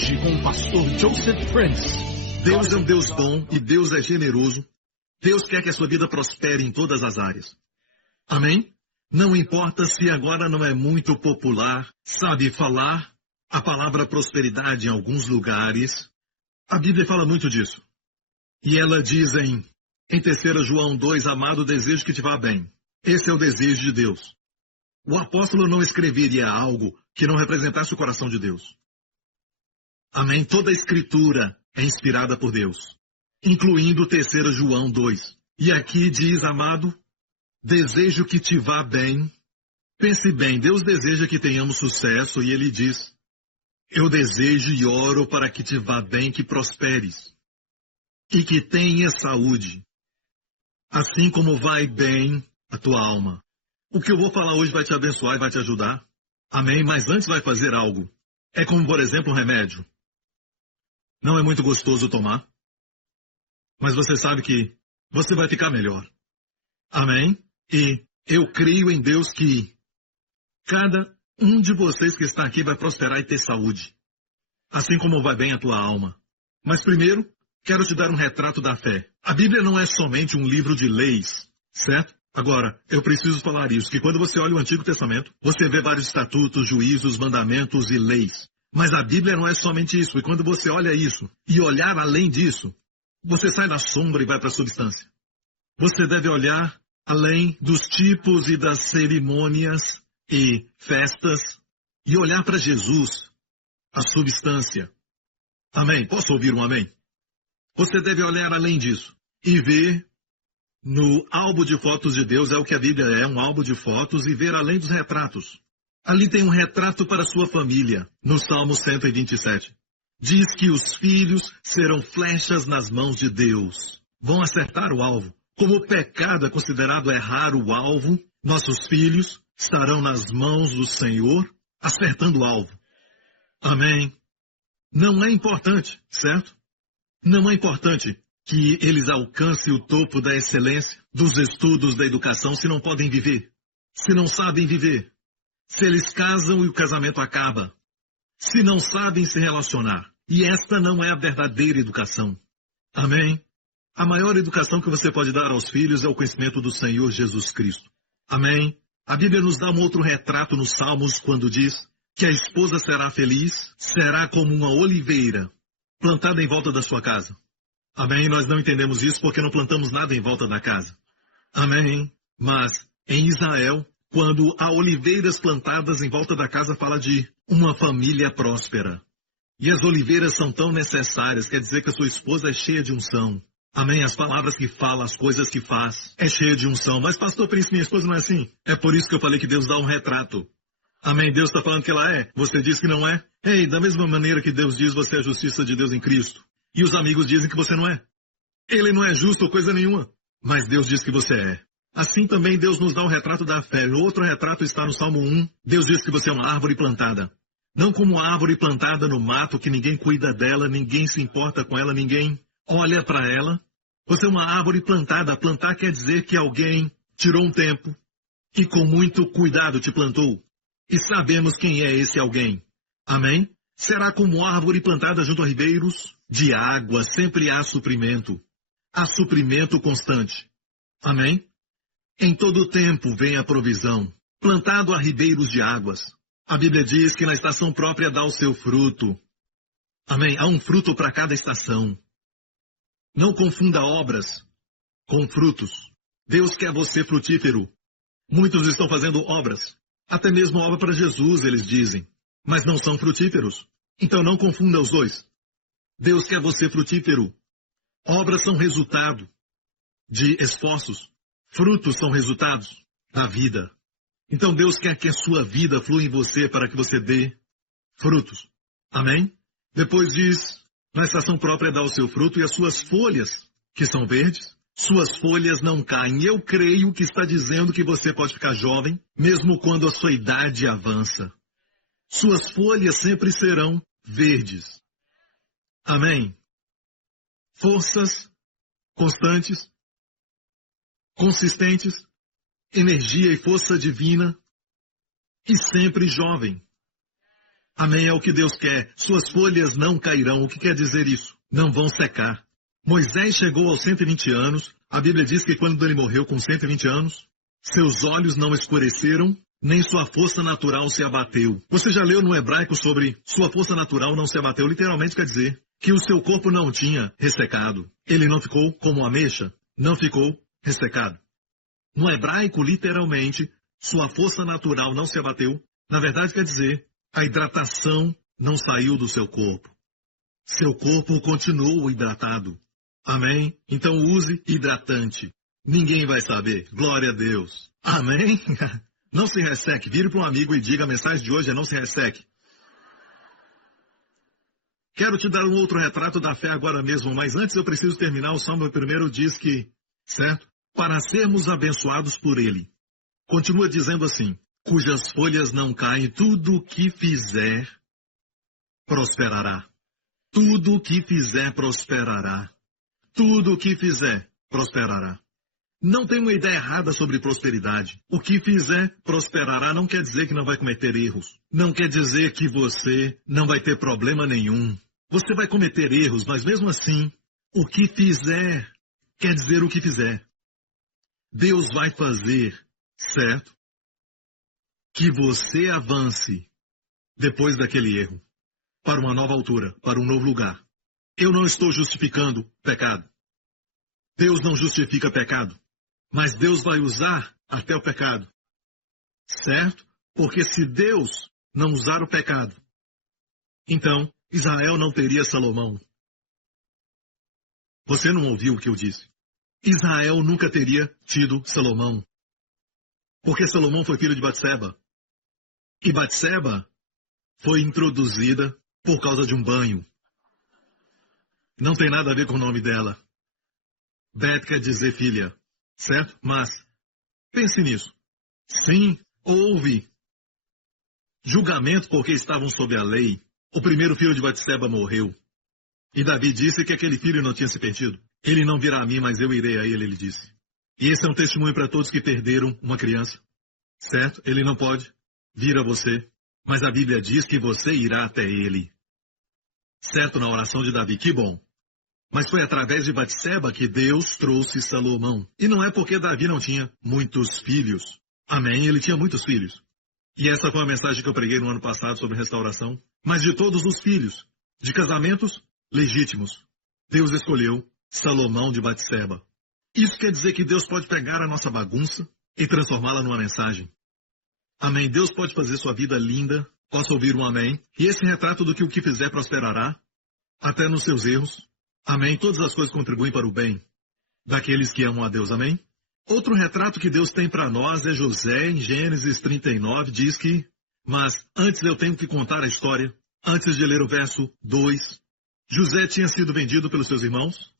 Hoje com o pastor Joseph Prince. Deus é um Deus bom e Deus é generoso. Deus quer que a sua vida prospere em todas as áreas. Amém? Não importa se agora não é muito popular, sabe, falar a palavra prosperidade em alguns lugares. A Bíblia fala muito disso. E ela diz em 3 João 2, amado, desejo que te vá bem. Esse é o desejo de Deus. O apóstolo não escreveria algo que não representasse o coração de Deus. Amém? Toda a escritura é inspirada por Deus, incluindo 3 João 2. E aqui diz, amado, desejo que te vá bem. Pense bem, Deus deseja que tenhamos sucesso e Ele diz, eu desejo e oro para que te vá bem, que prosperes e que tenhas saúde, assim como vai bem a tua alma. O que eu vou falar hoje vai te abençoar e vai te ajudar. Amém? Mas antes vai fazer algo. É como, por exemplo, um remédio. Não é muito gostoso tomar, mas você sabe que você vai ficar melhor. Amém? E eu creio em Deus que cada um de vocês que está aqui vai prosperar e ter saúde, assim como vai bem a tua alma. Mas primeiro, quero te dar um retrato da fé. A Bíblia não é somente um livro de leis, certo? Agora, eu preciso falar isso, que quando você olha o Antigo Testamento, você vê vários estatutos, juízos, mandamentos e leis. Mas a Bíblia não é somente isso, e quando você olha isso, e olhar além disso, você sai da sombra e vai para a substância. Você deve olhar além dos tipos e das cerimônias e festas, e olhar para Jesus, a substância. Amém? Posso ouvir um amém? Você deve olhar além disso, e ver no álbum de fotos de Deus, é o que a Bíblia é, um álbum de fotos, e ver além dos retratos. Ali tem um retrato para sua família, no Salmo 127. Diz que os filhos serão flechas nas mãos de Deus. Vão acertar o alvo. Como o pecado é considerado errar o alvo, nossos filhos estarão nas mãos do Senhor, acertando o alvo. Amém. Não é importante, certo? Não é importante que eles alcancem o topo da excelência, dos estudos, da educação, se não podem viver, se não sabem viver. Se eles casam e o casamento acaba. Se não sabem se relacionar. E esta não é a verdadeira educação. Amém? A maior educação que você pode dar aos filhos é o conhecimento do Senhor Jesus Cristo. Amém? A Bíblia nos dá um outro retrato nos Salmos quando diz que a esposa será feliz, será como uma oliveira plantada em volta da sua casa. Amém? Nós não entendemos isso porque não plantamos nada em volta da casa. Amém? Mas em Israel, quando há oliveiras plantadas em volta da casa, fala de uma família próspera. E as oliveiras são tão necessárias, quer dizer que a sua esposa é cheia de unção. Amém? As palavras que fala, as coisas que faz, é cheia de unção. Mas pastor Príncipe, minha esposa não é assim. É por isso que eu falei que Deus dá um retrato. Amém? Deus está falando que ela é. Você diz que não é? Ei, da mesma maneira que Deus diz, você é a justiça de Deus em Cristo. E os amigos dizem que você não é. Ele não é justo ou coisa nenhuma. Mas Deus diz que você é. Assim também Deus nos dá um retrato da fé. O outro retrato está no Salmo 1. Deus diz que você é uma árvore plantada. Não como uma árvore plantada no mato, que ninguém cuida dela, ninguém se importa com ela, ninguém olha para ela. Você é uma árvore plantada. Plantar quer dizer que alguém tirou um tempo e com muito cuidado te plantou. E sabemos quem é esse alguém. Amém? Será como árvore plantada junto a ribeiros de água. Sempre há suprimento. Há suprimento constante. Amém? Em todo tempo vem a provisão, plantado a ribeiros de águas. A Bíblia diz que na estação própria dá o seu fruto. Amém? Há um fruto para cada estação. Não confunda obras com frutos. Deus quer você frutífero. Muitos estão fazendo obras. Até mesmo obra para Jesus, eles dizem. Mas não são frutíferos. Então não confunda os dois. Deus quer você frutífero. Obras são resultado de esforços. Frutos são resultados da vida. Então Deus quer que a sua vida flua em você para que você dê frutos. Amém? Depois diz, na estação própria dá o seu fruto e as suas folhas, que são verdes, suas folhas não caem. Eu creio que está dizendo que você pode ficar jovem, mesmo quando a sua idade avança. Suas folhas sempre serão verdes. Amém? Forças constantes, consistentes, energia e força divina, e sempre jovem. Amém, é o que Deus quer. Suas folhas não cairão. O que quer dizer isso? Não vão secar. Moisés chegou aos 120 anos. A Bíblia diz que quando ele morreu com 120 anos, seus olhos não escureceram, nem sua força natural se abateu. Você já leu no hebraico sobre sua força natural não se abateu? Literalmente quer dizer que o seu corpo não tinha ressecado. Ele não ficou como ameixa, não ficou ressecado. No hebraico, literalmente, sua força natural não se abateu. Na verdade, quer dizer, a hidratação não saiu do seu corpo. Seu corpo continuou hidratado. Amém? Então use hidratante. Ninguém vai saber. Glória a Deus. Amém? Não se resseque. Vire para um amigo e diga: a mensagem de hoje é não se resseque. Quero te dar um outro retrato da fé agora mesmo, mas antes eu preciso terminar. O Salmo 1 diz que, certo? Para sermos abençoados por Ele. Continua dizendo assim: cujas folhas não caem, tudo o que fizer prosperará. Tudo o que fizer prosperará. Tudo o que fizer prosperará. Não tem uma ideia errada sobre prosperidade. O que fizer prosperará não quer dizer que não vai cometer erros. Não quer dizer que você não vai ter problema nenhum. Você vai cometer erros, mas mesmo assim, o que fizer quer dizer o que fizer. Deus vai fazer, certo? Que você avance depois daquele erro para uma nova altura, para um novo lugar. Eu não estou justificando pecado. Deus não justifica pecado. Mas Deus vai usar até o pecado. Certo? Porque se Deus não usar o pecado, então Israel não teria Salomão. Você não ouviu o que eu disse. Israel nunca teria tido Salomão. Porque Salomão foi filho de Batseba. E Batseba foi introduzida por causa de um banho. Não tem nada a ver com o nome dela. Bet quer dizer filha. Certo? Mas, pense nisso. Sim, houve julgamento porque estavam sob a lei. O primeiro filho de Batseba morreu. E Davi disse que aquele filho não tinha se perdido. Ele não virá a mim, mas eu irei a ele disse. E esse é um testemunho para todos que perderam uma criança. Certo? Ele não pode vir a você. Mas a Bíblia diz que você irá até ele. Certo? Na oração de Davi. Que bom. Mas foi através de Batseba que Deus trouxe Salomão. E não é porque Davi não tinha muitos filhos. Amém? Ele tinha muitos filhos. E essa foi a mensagem que eu preguei no ano passado sobre restauração. Mas de todos os filhos, de casamentos legítimos, Deus escolheu Salomão de Batseba. Isso quer dizer que Deus pode pegar a nossa bagunça e transformá-la numa mensagem. Amém? Deus pode fazer sua vida linda. Posso ouvir um amém? E esse retrato do que o que fizer prosperará, até nos seus erros. Amém? Todas as coisas contribuem para o bem daqueles que amam a Deus. Amém? Outro retrato que Deus tem para nós é José, em Gênesis 39, diz que, mas antes eu tenho que contar a história, antes de ler o verso 2. José tinha sido vendido pelos seus irmãos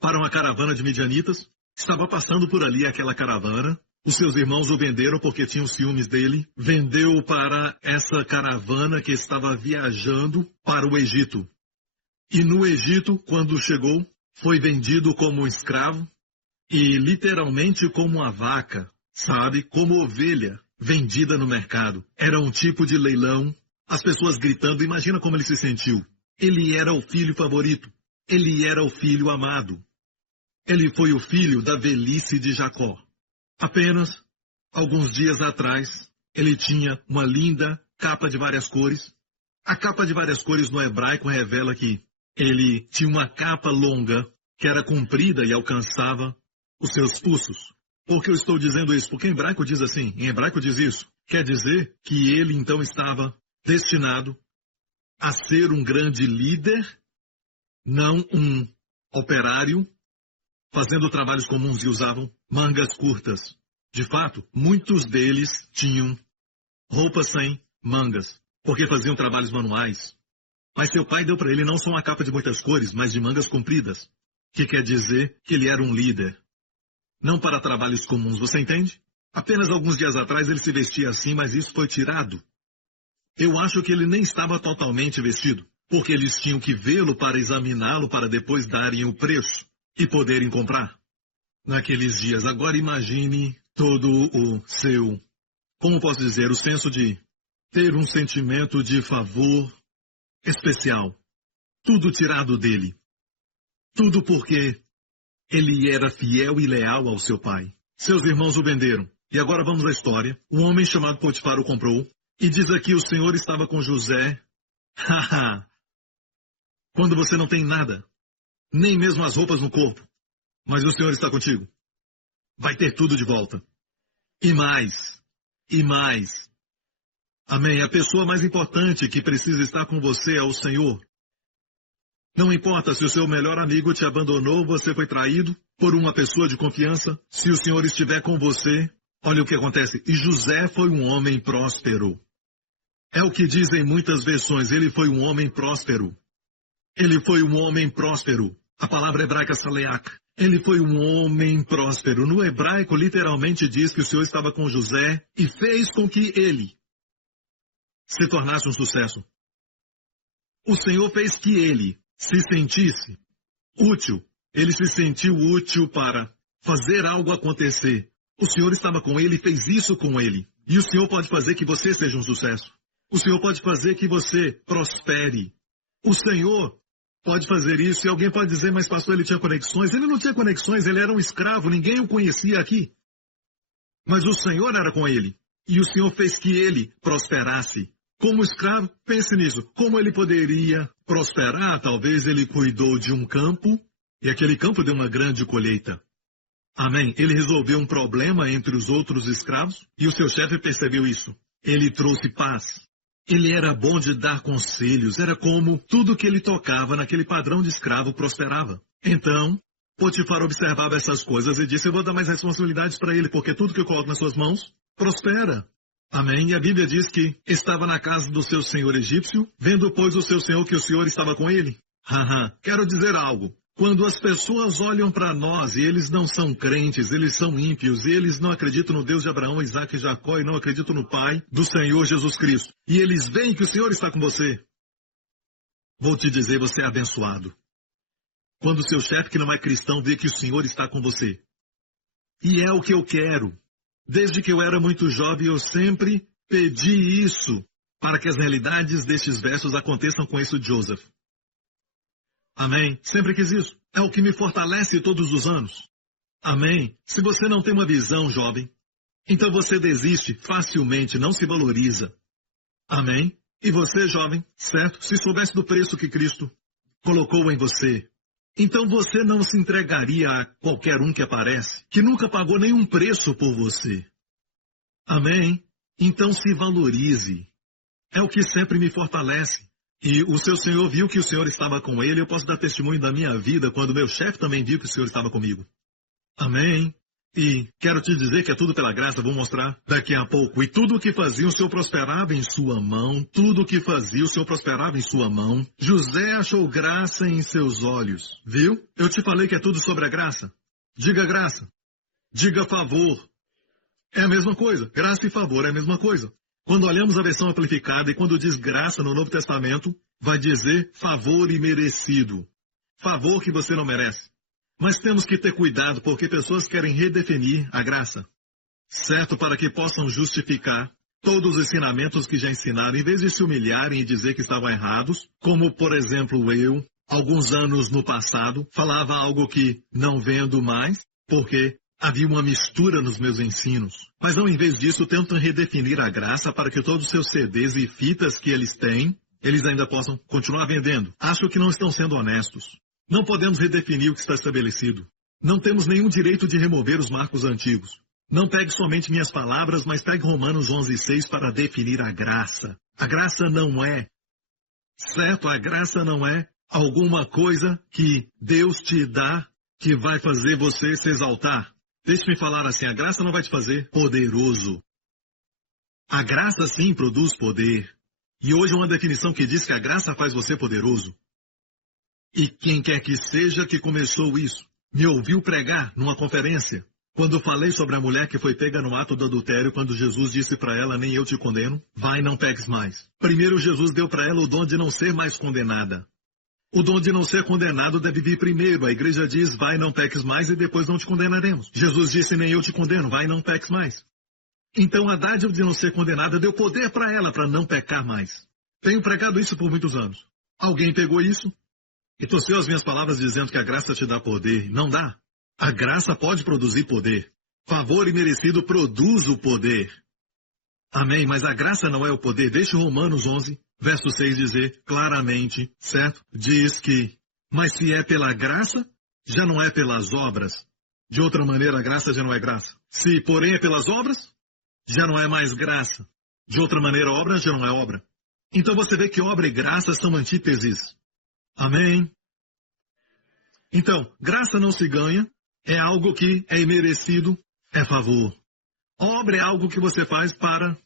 para uma caravana de midianitas. Estava passando por ali aquela caravana. Os seus irmãos o venderam porque tinham ciúmes dele. Vendeu para essa caravana que estava viajando para o Egito. E no Egito, quando chegou, foi vendido como um escravo e literalmente como uma vaca, sabe? Como ovelha vendida no mercado. Era um tipo de leilão, as pessoas gritando. Imagina como ele se sentiu. Ele era o filho favorito. Ele era o filho amado. Ele foi o filho da velhice de Jacó. Apenas alguns dias atrás, ele tinha uma linda capa de várias cores. A capa de várias cores no hebraico revela que ele tinha uma capa longa, que era comprida e alcançava os seus pulsos. Por que eu estou dizendo isso? Porque em hebraico diz assim, em hebraico diz isso. Quer dizer que ele então estava destinado a ser um grande líder, não um operário, fazendo trabalhos comuns e usavam mangas curtas. De fato, muitos deles tinham roupas sem mangas, porque faziam trabalhos manuais. Mas seu pai deu para ele não só uma capa de muitas cores, mas de mangas compridas, que quer dizer que ele era um líder. Não para trabalhos comuns, você entende? Apenas alguns dias atrás ele se vestia assim, mas isso foi tirado. Eu acho que ele nem estava totalmente vestido, porque eles tinham que vê-lo para examiná-lo, para depois darem o preço e poderem comprar. Naqueles dias, agora imagine todo o seu, como posso dizer, o senso de ter um sentimento de favor especial. Tudo tirado dele. Tudo porque ele era fiel e leal ao seu pai. Seus irmãos o venderam. E agora vamos à história. Um homem chamado Potifar o comprou. E diz aqui, o Senhor estava com José. Haha. Quando você não tem nada, nem mesmo as roupas no corpo, mas o Senhor está contigo, vai ter tudo de volta. E mais. E mais. Amém. A pessoa mais importante que precisa estar com você é o Senhor. Não importa se o seu melhor amigo te abandonou, você foi traído por uma pessoa de confiança. Se o Senhor estiver com você, olha o que acontece. E José foi um homem próspero. É o que dizem muitas versões. Ele foi um homem próspero. Ele foi um homem próspero. A palavra hebraica saleak. Ele foi um homem próspero. No hebraico, literalmente diz que o Senhor estava com José e fez com que ele se tornasse um sucesso. O Senhor fez que ele se sentisse útil. Ele se sentiu útil para fazer algo acontecer. O Senhor estava com ele e fez isso com ele. E o Senhor pode fazer que você seja um sucesso. O Senhor pode fazer que você prospere. O Senhor pode fazer isso. E alguém pode dizer, mas pastor, ele tinha conexões. Ele não tinha conexões, ele era um escravo, ninguém o conhecia aqui. Mas o Senhor era com ele. E o Senhor fez que ele prosperasse. Como escravo, pense nisso. Como ele poderia prosperar? Talvez ele cuidou de um campo e aquele campo deu uma grande colheita. Amém. Ele resolveu um problema entre os outros escravos e o seu chefe percebeu isso. Ele trouxe paz. Ele era bom de dar conselhos. Era como tudo que ele tocava naquele padrão de escravo prosperava. Então, Potifar observava essas coisas e disse, eu vou dar mais responsabilidades para ele, porque tudo que eu coloco nas suas mãos prospera. Amém. E a Bíblia diz que estava na casa do seu senhor egípcio, vendo, pois, o seu senhor que o Senhor estava com ele. Quero dizer algo. Quando as pessoas olham para nós e eles não são crentes, eles são ímpios, e eles não acreditam no Deus de Abraão, Isaac e Jacó, e não acreditam no Pai do Senhor Jesus Cristo, e eles veem que o Senhor está com você, vou te dizer, você é abençoado. Quando o seu chefe, que não é cristão, vê que o Senhor está com você. E é o que eu quero. Desde que eu era muito jovem, eu sempre pedi isso, para que as realidades destes versos aconteçam com esse Joseph. Amém? Sempre quis isso. É o que me fortalece todos os anos. Amém? Se você não tem uma visão, jovem, então você desiste facilmente, não se valoriza. Amém? E você, jovem, certo? Se soubesse do preço que Cristo colocou em você, então você não se entregaria a qualquer um que aparece, que nunca pagou nenhum preço por você. Amém? Então se valorize. É o que sempre me fortalece. E o seu Senhor viu que o Senhor estava com ele. Eu posso dar testemunho da minha vida quando meu chefe também viu que o Senhor estava comigo. Amém? E quero te dizer que é tudo pela graça, vou mostrar daqui a pouco. E tudo o que fazia o Senhor prosperava em sua mão. Tudo o que fazia o Senhor prosperava em sua mão. José achou graça em seus olhos. Viu? Eu te falei que é tudo sobre a graça. Diga graça. Diga favor. É a mesma coisa. Graça e favor é a mesma coisa. Quando olhamos a versão amplificada e quando diz graça no Novo Testamento, vai dizer favor imerecido. Favor que você não merece. Mas temos que ter cuidado porque pessoas querem redefinir a graça. Certo? Para que possam justificar todos os ensinamentos que já ensinaram, em vez de se humilharem e dizer que estavam errados, como, por exemplo, eu, alguns anos no passado, falava algo que não vendo mais, porque havia uma mistura nos meus ensinos. Mas não, em vez disso, tentam redefinir a graça para que todos os seus CDs e fitas que eles têm, eles ainda possam continuar vendendo. Acho que não estão sendo honestos. Não podemos redefinir o que está estabelecido. Não temos nenhum direito de remover os marcos antigos. Não pegue somente minhas palavras, mas pegue Romanos 11:6 para definir a graça. A graça não é, certo? A graça não é alguma coisa que Deus te dá que vai fazer você se exaltar. Deixe-me falar assim, a graça não vai te fazer poderoso. A graça sim produz poder. E hoje uma definição que diz que a graça faz você poderoso. E quem quer que seja que começou isso, me ouviu pregar numa conferência, quando falei sobre a mulher que foi pega no ato do adultério, quando Jesus disse para ela, nem eu te condeno, vai, não peques mais. Primeiro Jesus deu para ela o dom de não ser mais condenada. O dom de não ser condenado deve vir primeiro. A igreja diz, vai, não peques mais, e depois não te condenaremos. Jesus disse, nem eu te condeno, vai, não peques mais. Então a dádiva de não ser condenada deu poder para ela para não pecar mais. Tenho pregado isso por muitos anos. Alguém pegou isso e torceu as minhas palavras dizendo que a graça te dá poder. Não dá. A graça pode produzir poder. Favor imerecido produz o poder. Amém, mas a graça não é o poder. Deixa Romanos 11, verso 6 dizer claramente, certo? Diz que, mas se é pela graça, já não é pelas obras. De outra maneira, a graça já não é graça. Se, porém, é pelas obras, já não é mais graça. De outra maneira, a obra já não é obra. Então você vê que obra e graça são antíteses. Amém? Então, graça não se ganha, é algo que é imerecido, é favor. Obra é algo que você faz para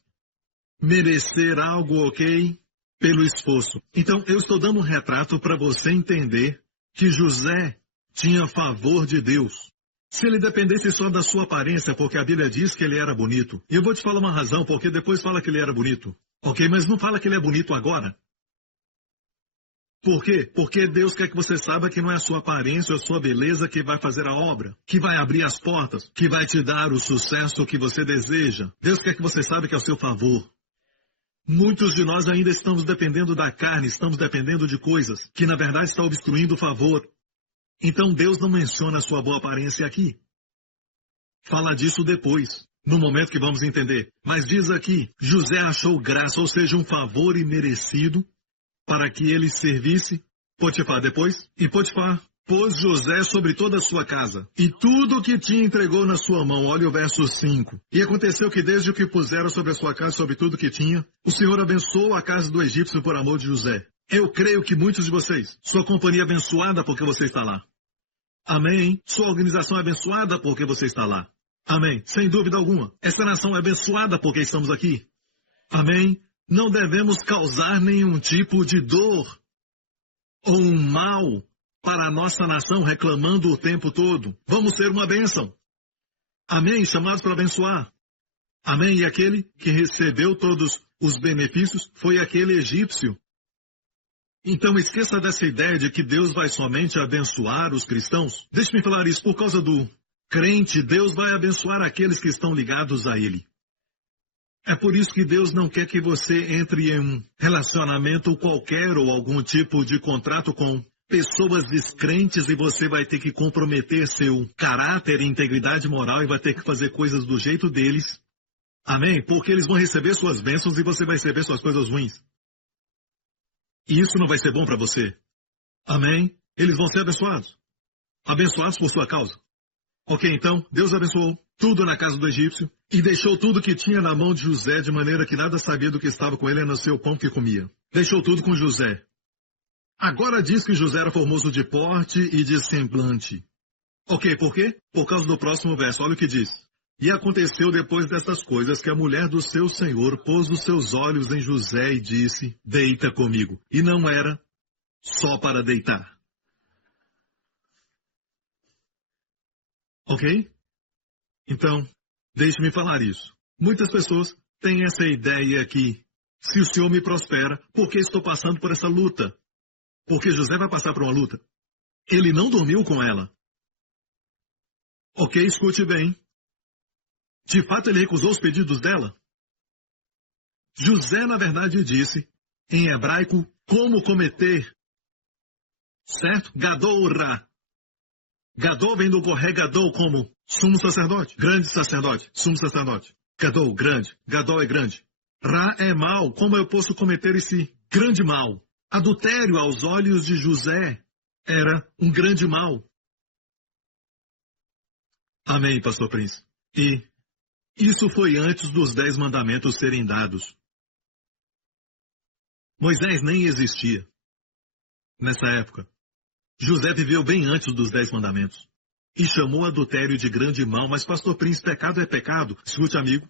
merecer algo, ok? Pelo esforço. Então, eu estou dando um retrato para você entender que José tinha favor de Deus. Se ele dependesse só da sua aparência, porque a Bíblia diz que ele era bonito. E eu vou te falar uma razão, porque depois fala que ele era bonito. Ok? Mas não fala que ele é bonito agora. Por quê? Porque Deus quer que você saiba que não é a sua aparência ou a sua beleza que vai fazer a obra, que vai abrir as portas, que vai te dar o sucesso que você deseja. Deus quer que você saiba que é o seu favor. Muitos de nós ainda estamos dependendo da carne, estamos dependendo de coisas que na verdade estão obstruindo o favor. Então Deus não menciona a sua boa aparência aqui. Fala disso depois, no momento que vamos entender. Mas diz aqui, José achou graça, ou seja, um favor imerecido, para que ele servisse Potifar depois. E Potifar pôs José sobre toda a sua casa, e tudo o que tinha entregou na sua mão. Olha o verso 5. E aconteceu que desde o que puseram sobre a sua casa, sobre tudo que tinha, o Senhor abençoou a casa do egípcio por amor de José. Eu creio que muitos de vocês, sua companhia é abençoada porque você está lá. Amém. Sua organização é abençoada porque você está lá. Amém. Sem dúvida alguma. Esta nação é abençoada porque estamos aqui. Amém. Não devemos causar nenhum tipo de dor ou um mal para a nossa nação reclamando o tempo todo. Vamos ser uma bênção. Amém. Chamados para abençoar. Amém. E aquele que recebeu todos os benefícios foi aquele egípcio. Então esqueça dessa ideia de que Deus vai somente abençoar os cristãos. Deixe-me falar isso, por causa do crente, Deus vai abençoar aqueles que estão ligados a Ele. É por isso que Deus não quer que você entre em um relacionamento qualquer ou algum tipo de contrato com pessoas descrentes e você vai ter que comprometer seu caráter e integridade moral e vai ter que fazer coisas do jeito deles. Amém? Porque eles vão receber suas bênçãos e você vai receber suas coisas ruins. E isso não vai ser bom para você. Amém? Eles vão ser abençoados. Abençoados por sua causa. Ok, então, Deus abençoou tudo na casa do egípcio e deixou tudo que tinha na mão de José, de maneira que nada sabia do que estava com ele, a não ser o pão que comia. Deixou tudo com José. Agora diz que José era formoso de porte e de semblante. Ok, por quê? Por causa do próximo verso, olha o que diz. E aconteceu depois destas coisas que a mulher do seu senhor pôs os seus olhos em José e disse, deita comigo. E não era só para deitar. Ok? Então, deixe-me falar isso. Muitas pessoas têm essa ideia que, se o Senhor me prospera, por que estou passando por essa luta? Porque José vai passar por uma luta. Ele não dormiu com ela. Ok, escute bem. De fato, ele recusou os pedidos dela. José, na verdade, disse, em hebraico, como cometer. Certo? Gadol-ra. Gadol vem do Goré Gadol como sumo sacerdote, grande sacerdote, sumo sacerdote. Gadol, grande. Gadol é grande. Ra é mal. Como eu posso cometer esse grande mal? Adultério aos olhos de José era um grande mal. Amém, pastor Prince. E isso foi antes dos 10 mandamentos serem dados. Moisés nem existia nessa época. José viveu bem antes dos 10 mandamentos. E chamou adultério de grande mal, mas pastor Prince, pecado é pecado. Escute, amigo.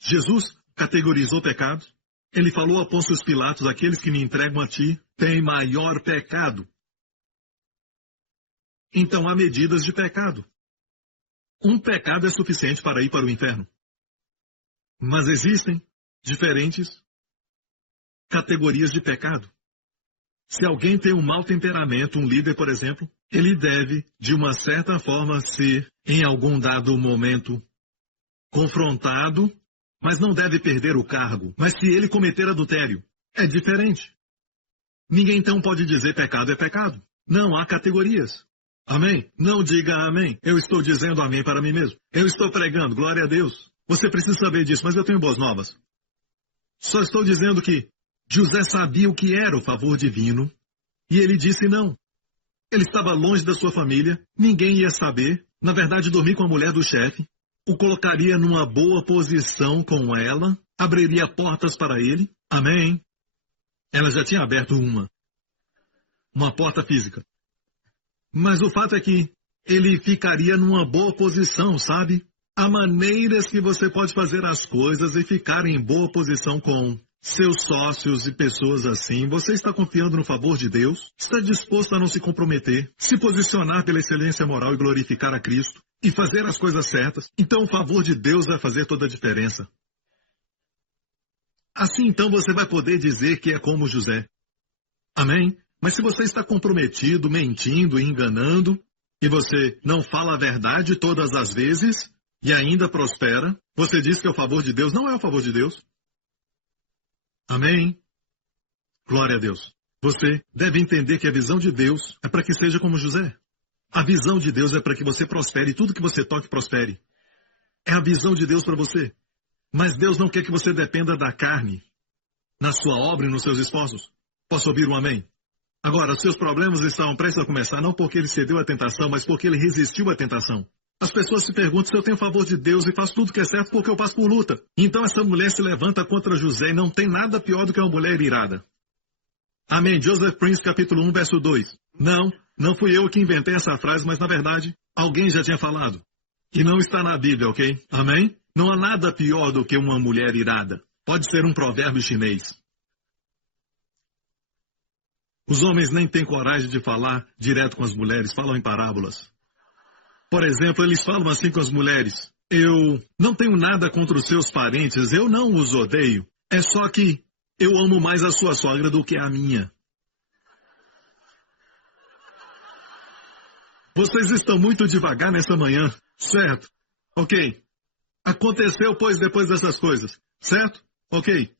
Jesus categorizou pecado. Ele falou a Pôncio Pilatos, aqueles que me entregam a ti têm maior pecado. Então há medidas de pecado. Um pecado é suficiente para ir para o inferno. Mas existem diferentes categorias de pecado. Se alguém tem um mau temperamento, um líder, por exemplo, ele deve, de uma certa forma, ser, em algum dado momento, confrontado, mas não deve perder o cargo. Mas se ele cometer adultério, é diferente. Ninguém então pode dizer pecado é pecado. Não há categorias. Amém? Não diga amém. Eu estou dizendo amém para mim mesmo. Eu estou pregando, glória a Deus. Você precisa saber disso, mas eu tenho boas novas. Só estou dizendo que José sabia o que era o favor divino, e ele disse não. Ele estava longe da sua família, ninguém ia saber. Na verdade, dormir com a mulher do chefe, o colocaria numa boa posição com ela, abriria portas para ele. Amém? Ela já tinha aberto uma porta física. Mas o fato é que ele ficaria numa boa posição, sabe? Há maneiras que você pode fazer as coisas e ficar em boa posição com seus sócios e pessoas assim. Você está confiando no favor de Deus? Está disposto a não se comprometer, se posicionar pela excelência moral e glorificar a Cristo e fazer as coisas certas? Então o favor de Deus vai fazer toda a diferença. Assim então você vai poder dizer que é como José. Amém? Mas se você está comprometido, mentindo e enganando, e você não fala a verdade todas as vezes, e ainda prospera, você diz que é o favor de Deus. Não é o favor de Deus. Amém? Glória a Deus. Você deve entender que a visão de Deus é para que seja como José. A visão de Deus é para que você prospere, e tudo que você toque prospere. É a visão de Deus para você. Mas Deus não quer que você dependa da carne, na sua obra e nos seus esforços. Posso ouvir um amém? Agora, seus problemas estavam prestes a começar, não porque ele cedeu à tentação, mas porque ele resistiu à tentação. As pessoas se perguntam se eu tenho favor de Deus e faço tudo que é certo porque eu passo por luta. Então essa mulher se levanta contra José e não tem nada pior do que uma mulher irada. Amém. Joseph Prince, capítulo 1, verso 2. Não fui eu que inventei essa frase, mas na verdade, alguém já tinha falado. E não está na Bíblia, ok? Amém? Não há nada pior do que uma mulher irada. Pode ser um provérbio chinês. Os homens nem têm coragem de falar direto com as mulheres, falam em parábolas. Por exemplo, eles falam assim com as mulheres. Eu não tenho nada contra os seus parentes, eu não os odeio. É só que eu amo mais a sua sogra do que a minha. Vocês estão muito devagar nessa manhã, certo? Ok. Aconteceu, pois, depois dessas coisas, certo? Ok.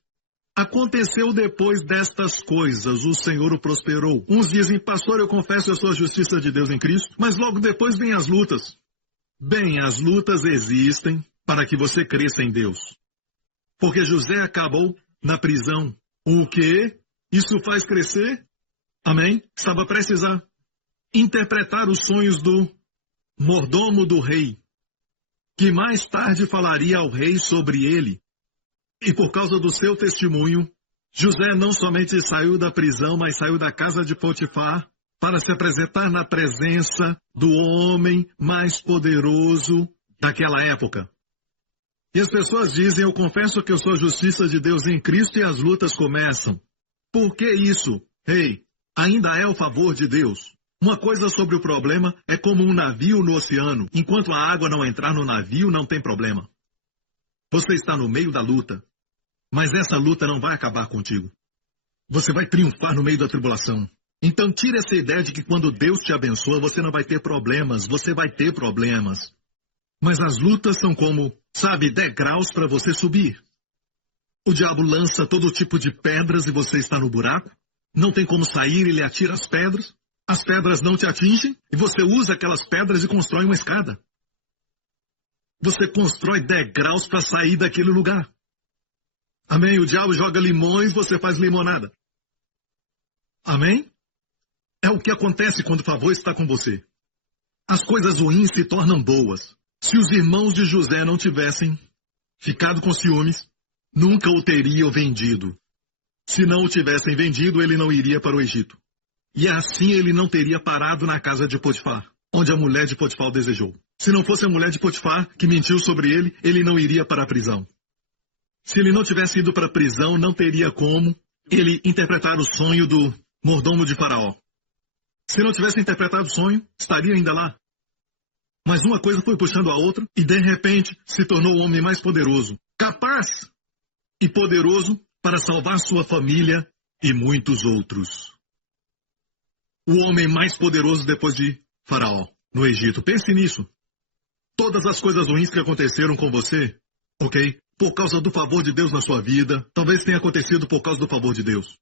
Aconteceu depois destas coisas, o Senhor o prosperou. Uns dizem, pastor, eu confesso a sua justiça de Deus em Cristo, mas logo depois vêm as lutas. Bem, as lutas existem para que você cresça em Deus. Porque José acabou na prisão. O quê? Isso faz crescer? Amém? Estava prestes a interpretar os sonhos do mordomo do rei, que mais tarde falaria ao rei sobre ele. E por causa do seu testemunho, José não somente saiu da prisão, mas saiu da casa de Potifar para se apresentar na presença do homem mais poderoso daquela época. E as pessoas dizem, eu confesso que eu sou a justiça de Deus em Cristo e as lutas começam. Por que isso? Ei, ainda é o favor de Deus. Uma coisa sobre o problema é como um navio no oceano. Enquanto a água não entrar no navio, não tem problema. Você está no meio da luta, mas essa luta não vai acabar contigo. Você vai triunfar no meio da tribulação. Então tire essa ideia de que quando Deus te abençoa, você não vai ter problemas. Você vai ter problemas. Mas as lutas são como, sabe, degraus para você subir. O diabo lança todo tipo de pedras e você está no buraco. Não tem como sair, ele atira as pedras. As pedras não te atingem e você usa aquelas pedras e constrói uma escada. Você constrói degraus para sair daquele lugar. Amém? O diabo joga limões, você faz limonada. Amém? É o que acontece quando o favor está com você. As coisas ruins se tornam boas. Se os irmãos de José não tivessem ficado com ciúmes, nunca o teriam vendido. Se não o tivessem vendido, ele não iria para o Egito. E assim ele não teria parado na casa de Potifar, onde a mulher de Potifar o desejou. Se não fosse a mulher de Potifar que mentiu sobre ele, ele não iria para a prisão. Se ele não tivesse ido para a prisão, não teria como ele interpretar o sonho do mordomo de Faraó. Se não tivesse interpretado o sonho, estaria ainda lá. Mas uma coisa foi puxando a outra e de repente se tornou o homem mais poderoso, capaz e poderoso para salvar sua família e muitos outros. O homem mais poderoso depois de Faraó, no Egito. Pense nisso. todas as coisas ruins que aconteceram com você, ok? Por causa do favor de Deus na sua vida, talvez tenha acontecido por causa do favor de Deus.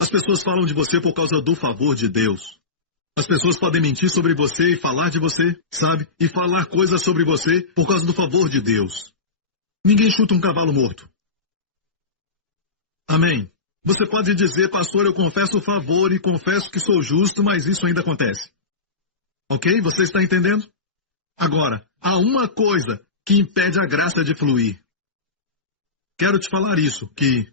As pessoas falam de você por causa do favor de Deus. As pessoas podem mentir sobre você e falar de você, sabe? E falar coisas sobre você por causa do favor de Deus. Ninguém chuta um cavalo morto. Amém. Você pode dizer, pastor, eu confesso o favor e confesso que sou justo, mas isso ainda acontece. Ok? Você está entendendo? Agora, há uma coisa que impede a graça de fluir. Quero te falar isso, que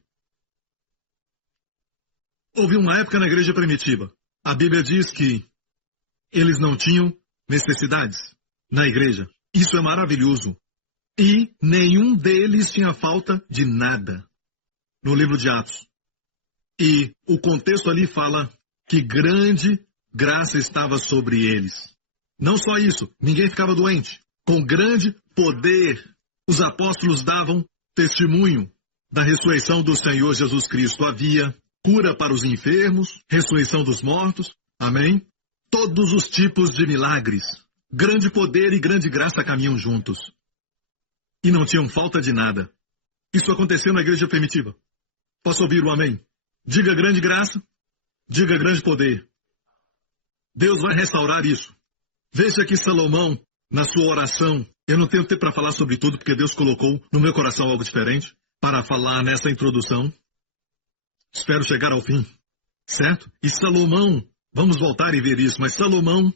houve uma época na igreja primitiva. A Bíblia diz que eles não tinham necessidades na igreja. Isso é maravilhoso. E nenhum deles tinha falta de nada. No livro de Atos. E o contexto ali fala que grande graça estava sobre eles. Não só isso, ninguém ficava doente. Com grande poder, os apóstolos davam testemunho da ressurreição do Senhor Jesus Cristo. Havia cura para os enfermos, ressurreição dos mortos, amém? Todos os tipos de milagres. Grande poder e grande graça caminham juntos. E não tinham falta de nada. Isso aconteceu na igreja primitiva. Posso ouvir o amém? Diga grande graça, diga grande poder. Deus vai restaurar isso. Veja que Salomão, na sua oração, eu não tenho tempo para falar sobre tudo, porque Deus colocou no meu coração algo diferente para falar nessa introdução. Espero chegar ao fim, certo? E Salomão, vamos voltar e ver isso, mas Salomão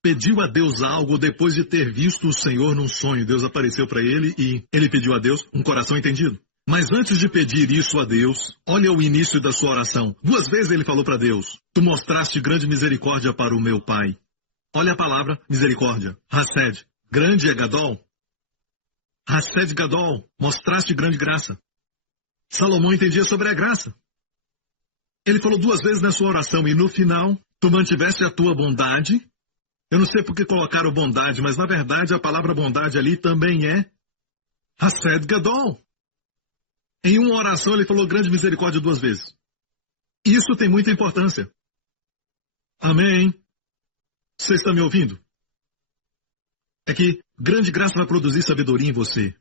pediu a Deus algo depois de ter visto o Senhor num sonho. Deus apareceu para ele e ele pediu a Deus um coração entendido. Mas antes de pedir isso a Deus, olha o início da sua oração. 2 vezes ele falou para Deus, tu mostraste grande misericórdia para o meu pai. Olha a palavra misericórdia. Hased. Grande é Gadol. Hased Gadol. Mostraste grande graça. Salomão entendia sobre a graça. Ele falou 2 vezes na sua oração e no final, tu mantiveste a tua bondade. Eu não sei por que colocaram bondade, mas na verdade a palavra bondade ali também é Hased Gadol. Em uma oração ele falou grande misericórdia 2 vezes. Isso tem muita importância. Amém. Você está me ouvindo? É que grande graça vai produzir sabedoria em você.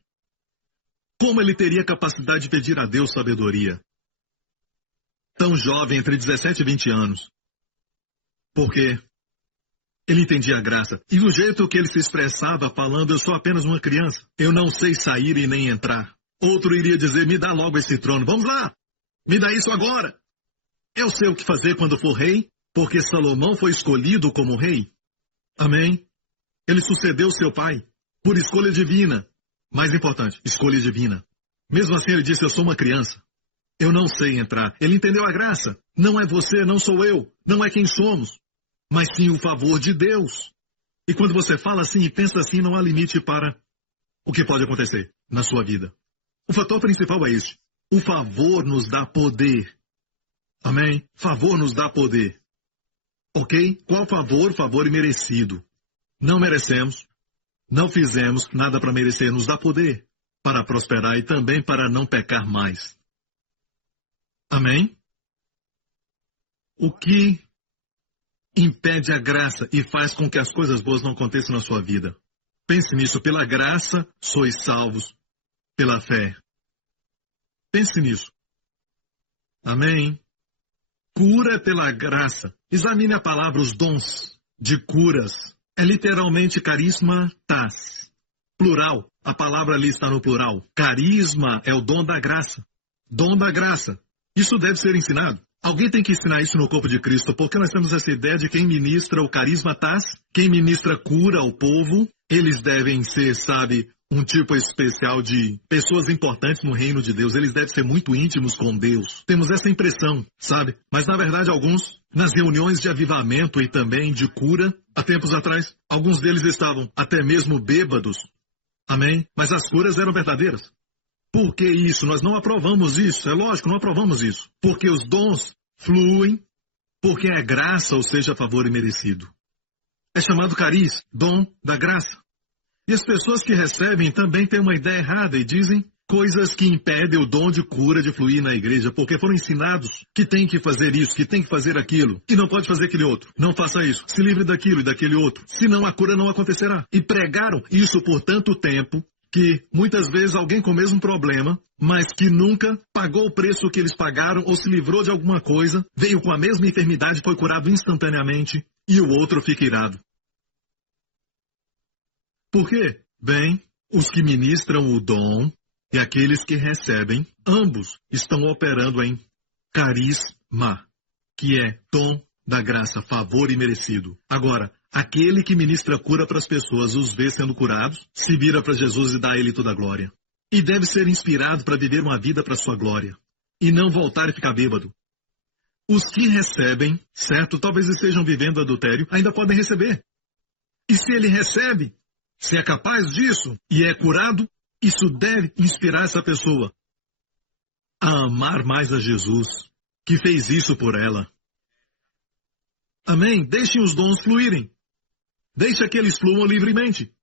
Como ele teria capacidade de pedir a Deus sabedoria? Tão jovem, entre 17 e 20 anos. Porque ele entendia a graça. E do jeito que ele se expressava falando, eu sou apenas uma criança. Eu não sei sair e nem entrar. Outro iria dizer, me dá logo esse trono. Vamos lá, me dá isso agora. Eu sei o que fazer quando for rei, porque Salomão foi escolhido como rei. Amém? Ele sucedeu seu pai por escolha divina. Mais importante, escolha divina. Mesmo assim ele disse, eu sou uma criança. Eu não sei entrar. Ele entendeu a graça. Não é você, não sou eu. Não é quem somos. Mas sim o favor de Deus. E quando você fala assim e pensa assim, não há limite para o que pode acontecer na sua vida. O fator principal é este. O favor nos dá poder. Amém? Favor nos dá poder. Ok? Qual favor? Favor imerecido. Não merecemos. Não fizemos nada para merecer. Nos dá poder para prosperar e também para não pecar mais. Amém? O que impede a graça e faz com que as coisas boas não aconteçam na sua vida? Pense nisso. Pela graça sois salvos. Pela fé. Pense nisso. Amém? Cura pela graça. Examine a palavra, os dons de curas. É literalmente carisma tas. Plural. A palavra ali está no plural. Carisma é o dom da graça. Dom da graça. Isso deve ser ensinado. Alguém tem que ensinar isso no corpo de Cristo, porque nós temos essa ideia de quem ministra o carisma tas, quem ministra cura ao povo, eles devem ser, sabe, um tipo especial de pessoas importantes no reino de Deus. Eles devem ser muito íntimos com Deus. Temos essa impressão, sabe? Mas na verdade alguns, nas reuniões de avivamento e também de cura, há tempos atrás, alguns deles estavam até mesmo bêbados. Amém? Mas as curas eram verdadeiras. Por que isso? Nós não aprovamos isso. É lógico, não aprovamos isso. Porque os dons fluem, porque é graça, ou seja, favor imerecido. É chamado cariz, dom da graça. E as pessoas que recebem também têm uma ideia errada e dizem, coisas que impedem o dom de cura de fluir na igreja, porque foram ensinados que tem que fazer isso, que tem que fazer aquilo, e não pode fazer aquele outro. Não faça isso, se livre daquilo e daquele outro, senão a cura não acontecerá. E pregaram isso por tanto tempo, que muitas vezes alguém com o mesmo problema, mas que nunca pagou o preço que eles pagaram ou se livrou de alguma coisa, veio com a mesma enfermidade, foi curado instantaneamente, e o outro fica irado. Por quê? Bem, os que ministram o dom e aqueles que recebem, ambos estão operando em carisma, que é dom da graça, favor imerecido. Agora, aquele que ministra cura para as pessoas, os vê sendo curados, se vira para Jesus e dá a ele toda a glória. E deve ser inspirado para viver uma vida para sua glória, e não voltar e ficar bêbado. Os que recebem, certo, talvez estejam vivendo adultério, ainda podem receber. E se ele recebe, se é capaz disso e é curado, isso deve inspirar essa pessoa a amar mais a Jesus, que fez isso por ela. Amém? Deixem os dons fluírem. Deixe que eles fluam livremente.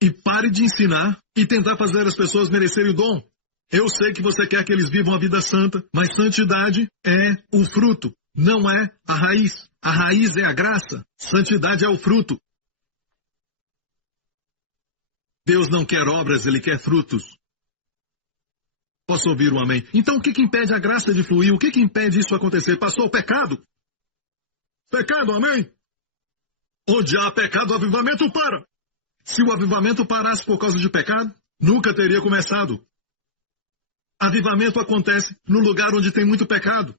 E pare de ensinar e tentar fazer as pessoas merecerem o dom. Eu sei que você quer que eles vivam a vida santa, mas santidade é o fruto, não é a raiz. A raiz é a graça. Santidade é o fruto. Deus não quer obras, Ele quer frutos. Posso ouvir um amém? Então o que impede a graça de fluir? O que impede isso acontecer? Passou o pecado? Pecado, amém? Onde há pecado, o avivamento para. Se o avivamento parasse por causa de pecado, nunca teria começado. Avivamento acontece no lugar onde tem muito pecado.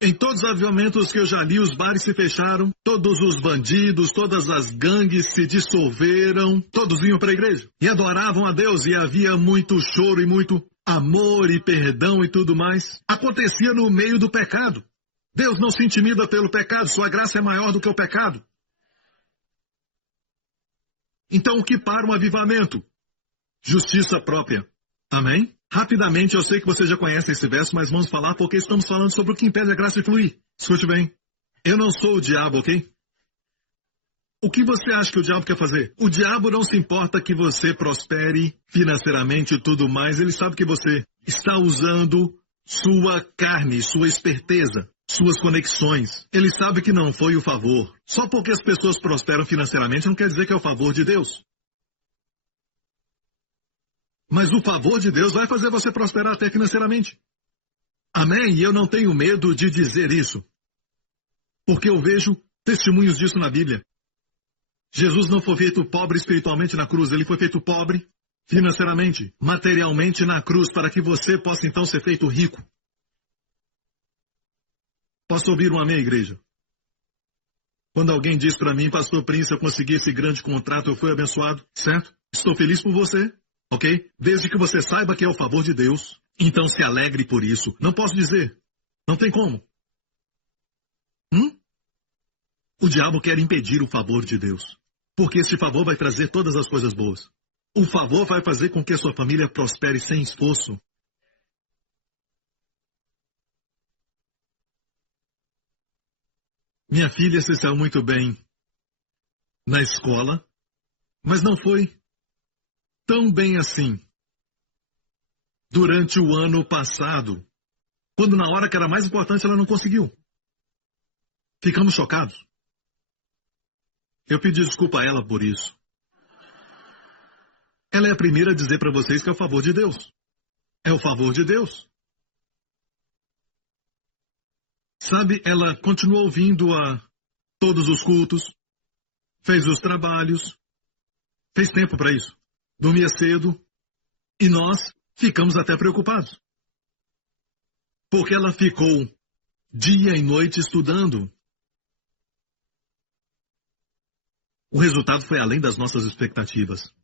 Em todos os avivamentos que eu já li, os bares se fecharam, todos os bandidos, todas as gangues se dissolveram, todos vinham para a igreja e adoravam a Deus, e havia muito choro e muito amor e perdão e tudo mais. Acontecia no meio do pecado. Deus não se intimida pelo pecado, sua graça é maior do que o pecado. Então o que para um avivamento? Justiça própria. Amém? Rapidamente, eu sei que você já conhece esse verso, mas vamos falar porque estamos falando sobre o que impede a graça de fluir. Escute bem. Eu não sou o diabo, ok? O que você acha que o diabo quer fazer? O diabo não se importa que você prospere financeiramente e tudo mais. Ele sabe que você está usando sua carne, sua esperteza, suas conexões. Ele sabe que não foi o favor. Só porque as pessoas prosperam financeiramente não quer dizer que é o favor de Deus. Mas o favor de Deus vai fazer você prosperar até financeiramente. Amém? E eu não tenho medo de dizer isso. Porque eu vejo testemunhos disso na Bíblia. Jesus não foi feito pobre espiritualmente na cruz. Ele foi feito pobre financeiramente, materialmente na cruz, para que você possa então ser feito rico. Posso ouvir um amém, igreja? Quando alguém diz para mim, Pastor Prince, eu consegui esse grande contrato, eu fui abençoado, certo? Estou feliz por você. Ok? Desde que você saiba que é o favor de Deus, então se alegre por isso. Não posso dizer. Não tem como. O diabo quer impedir o favor de Deus. Porque esse favor vai trazer todas as coisas boas. O favor vai fazer com que a sua família prospere sem esforço. Minha filha se saiu muito bem na escola, mas não foi tão bem assim durante o ano passado, quando na hora que era mais importante ela não conseguiu. Ficamos chocados. Eu pedi desculpa a ela por isso. Ela é a primeira a dizer para vocês que é o favor de Deus. É o favor de Deus. Sabe, ela continuou vindo a todos os cultos, fez os trabalhos, fez tempo para isso. Dormia cedo, e nós ficamos até preocupados. Porque ela ficou dia e noite estudando. O resultado foi além das nossas expectativas.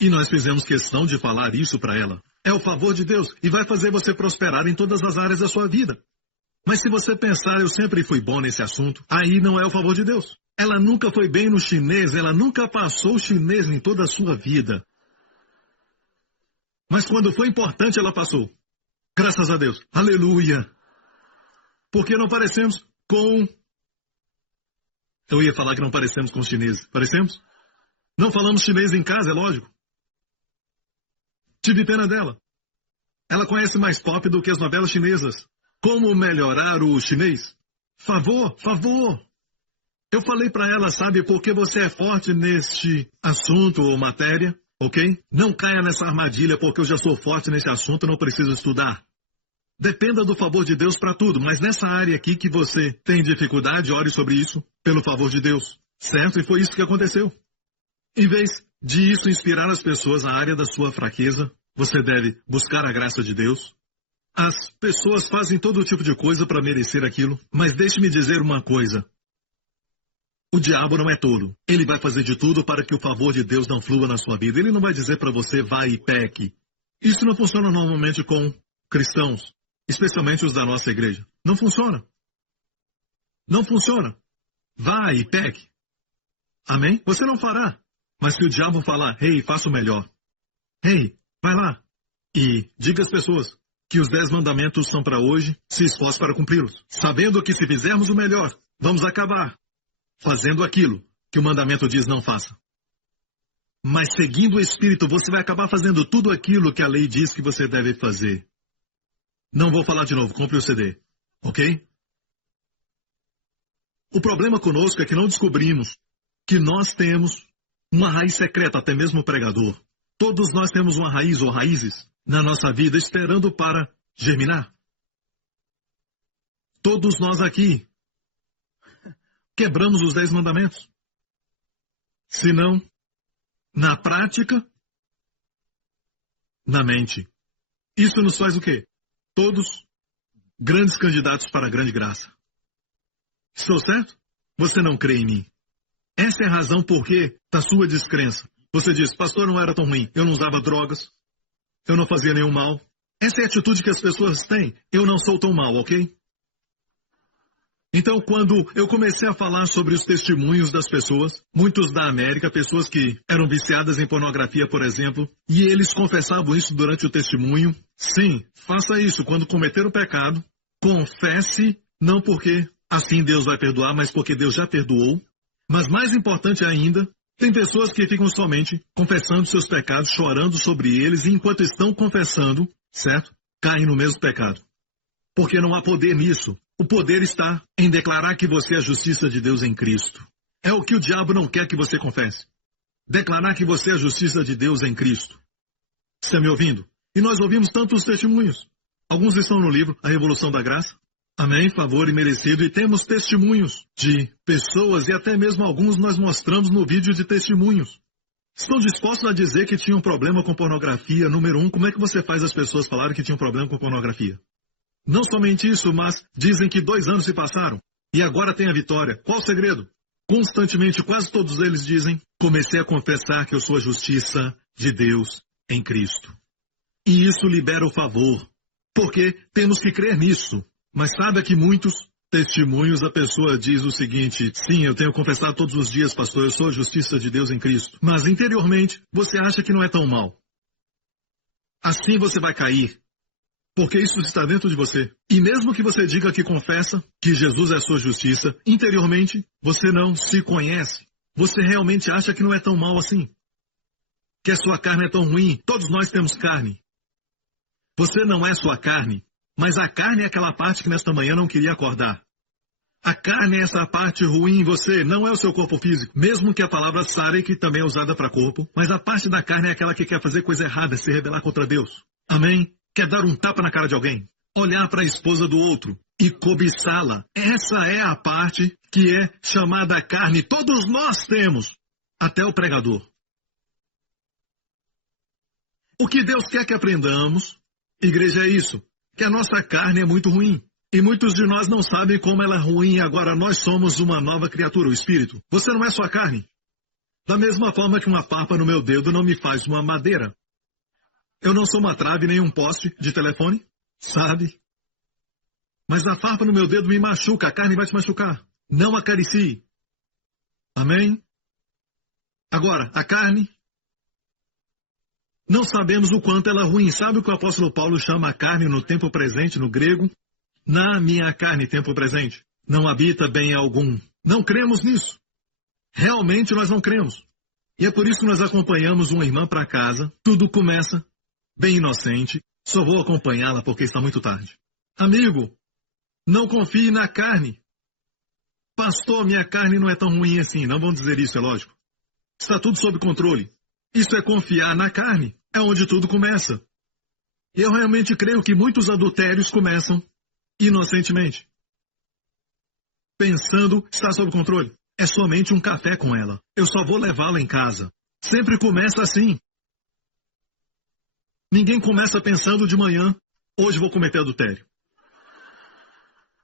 E nós fizemos questão de falar isso para ela. É o favor de Deus, e vai fazer você prosperar em todas as áreas da sua vida. Mas se você pensar, eu sempre fui bom nesse assunto, aí não é o favor de Deus. Ela nunca foi bem no chinês, ela nunca passou chinês em toda a sua vida. Mas quando foi importante, ela passou. Graças a Deus. Aleluia. Porque não parecemos com... Eu ia falar que não parecemos com os chineses. Parecemos? Não falamos chinês em casa, é lógico. Tive pena dela. Ela conhece mais pop do que as novelas chinesas. Como melhorar o chinês? Favor, favor. Eu falei para ela, sabe, porque você é forte neste assunto ou matéria, ok? Não caia nessa armadilha porque eu já sou forte nesse assunto, não preciso estudar. Dependa do favor de Deus para tudo, mas nessa área aqui que você tem dificuldade, ore sobre isso, pelo favor de Deus. Certo? E foi isso que aconteceu. Em vez de isso inspirar as pessoas na área da sua fraqueza, você deve buscar a graça de Deus. As pessoas fazem todo tipo de coisa para merecer aquilo, mas deixe-me dizer uma coisa. O diabo não é tolo. Ele vai fazer de tudo para que o favor de Deus não flua na sua vida. Ele não vai dizer para você, vai e peque. Isso não funciona normalmente com cristãos, especialmente os da nossa igreja. Não funciona. Não funciona. Vai e peque. Amém? Você não fará. Mas se o diabo falar, hey, faça o melhor. Hey, vai lá. E diga às pessoas que os 10 mandamentos são para hoje, se esforce para cumpri-los. Sabendo que se fizermos o melhor, vamos acabar fazendo aquilo que o mandamento diz não faça. Mas seguindo o Espírito, você vai acabar fazendo tudo aquilo que a lei diz que você deve fazer. Não vou falar de novo, compre o CD. Ok? O problema conosco é que não descobrimos que nós temos uma raiz secreta, até mesmo o pregador. Todos nós temos uma raiz ou raízes na nossa vida esperando para germinar. Todos nós aqui quebramos os 10 mandamentos. Se não, na prática, na mente. Isso nos faz o quê? Todos grandes candidatos para a grande graça. Estou certo? Você não crê em mim. Essa é a razão por que da sua descrença. Você diz, pastor, não era tão ruim. Eu não usava drogas. Eu não fazia nenhum mal. Essa é a atitude que as pessoas têm. Eu não sou tão mal, ok? Então, quando eu comecei a falar sobre os testemunhos das pessoas, muitos da América, pessoas que eram viciadas em pornografia, por exemplo, e eles confessavam isso durante o testemunho. Sim, faça isso. Quando cometer o pecado, confesse, não porque assim Deus vai perdoar, mas porque Deus já perdoou. Mas mais importante ainda, tem pessoas que ficam somente confessando seus pecados, chorando sobre eles, e enquanto estão confessando, certo? Caem no mesmo pecado. Porque não há poder nisso. O poder está em declarar que você é a justiça de Deus em Cristo. É o que o diabo não quer que você confesse. Declarar que você é a justiça de Deus em Cristo. Está me ouvindo? E nós ouvimos tantos testemunhos. Alguns estão no livro A Revolução da Graça. Amém, favor e merecido. E temos testemunhos de pessoas e até mesmo alguns nós mostramos no vídeo de testemunhos. Estão dispostos a dizer que tinham problema com pornografia? Número 1, como é que você faz as pessoas falarem que tinham problema com pornografia? Não somente isso, mas dizem que 2 anos se passaram e agora tem a vitória. Qual o segredo? Constantemente, quase todos eles dizem, comecei a confessar que eu sou a justiça de Deus em Cristo. E isso libera o favor, porque temos que crer nisso. Mas sabe que muitos testemunhos a pessoa diz o seguinte, sim, eu tenho confessado todos os dias, pastor, eu sou a justiça de Deus em Cristo. Mas interiormente, você acha que não é tão mal. Assim você vai cair. Porque isso está dentro de você. E mesmo que você diga que confessa que Jesus é a sua justiça, interiormente você não se conhece. Você realmente acha que não é tão mal assim. Que a sua carne é tão ruim. Todos nós temos carne. Você não é sua carne, mas a carne é aquela parte que nesta manhã não queria acordar. A carne é essa parte ruim em você, não é o seu corpo físico. Mesmo que a palavra sarek também é usada para corpo, mas a parte da carne é aquela que quer fazer coisa errada, se rebelar contra Deus. Amém? Quer dar um tapa na cara de alguém, olhar para a esposa do outro e cobiçá-la. Essa é a parte que é chamada carne. Todos nós temos, até o pregador. O que Deus quer que aprendamos, igreja, é isso, que a nossa carne é muito ruim. E muitos de nós não sabem como ela é ruim e agora nós somos uma nova criatura, o Espírito. Você não é sua carne. Da mesma forma que uma farpa no meu dedo não me faz uma madeira. Eu não sou uma trave nem um poste de telefone, sabe? Mas a farpa no meu dedo me machuca, a carne vai te machucar. Não acaricie. Amém? Agora, a carne, não sabemos o quanto ela é ruim. Sabe o que o apóstolo Paulo chama a carne no tempo presente, no grego? Na minha carne, tempo presente, não habita bem algum. Não cremos nisso. Realmente nós não cremos. E é por isso que nós acompanhamos uma irmã para casa. Tudo começa bem inocente. Só vou acompanhá-la porque está muito tarde. Amigo, não confie na carne. Pastor, minha carne não é tão ruim assim. Não vão dizer isso, é lógico. Está tudo sob controle. Isso é confiar na carne. É onde tudo começa. Eu realmente creio que muitos adultérios começam inocentemente. Pensando, está sob controle. É somente um café com ela. Eu só vou levá-la em casa. Sempre começa assim. Ninguém começa pensando de manhã, hoje vou cometer adultério.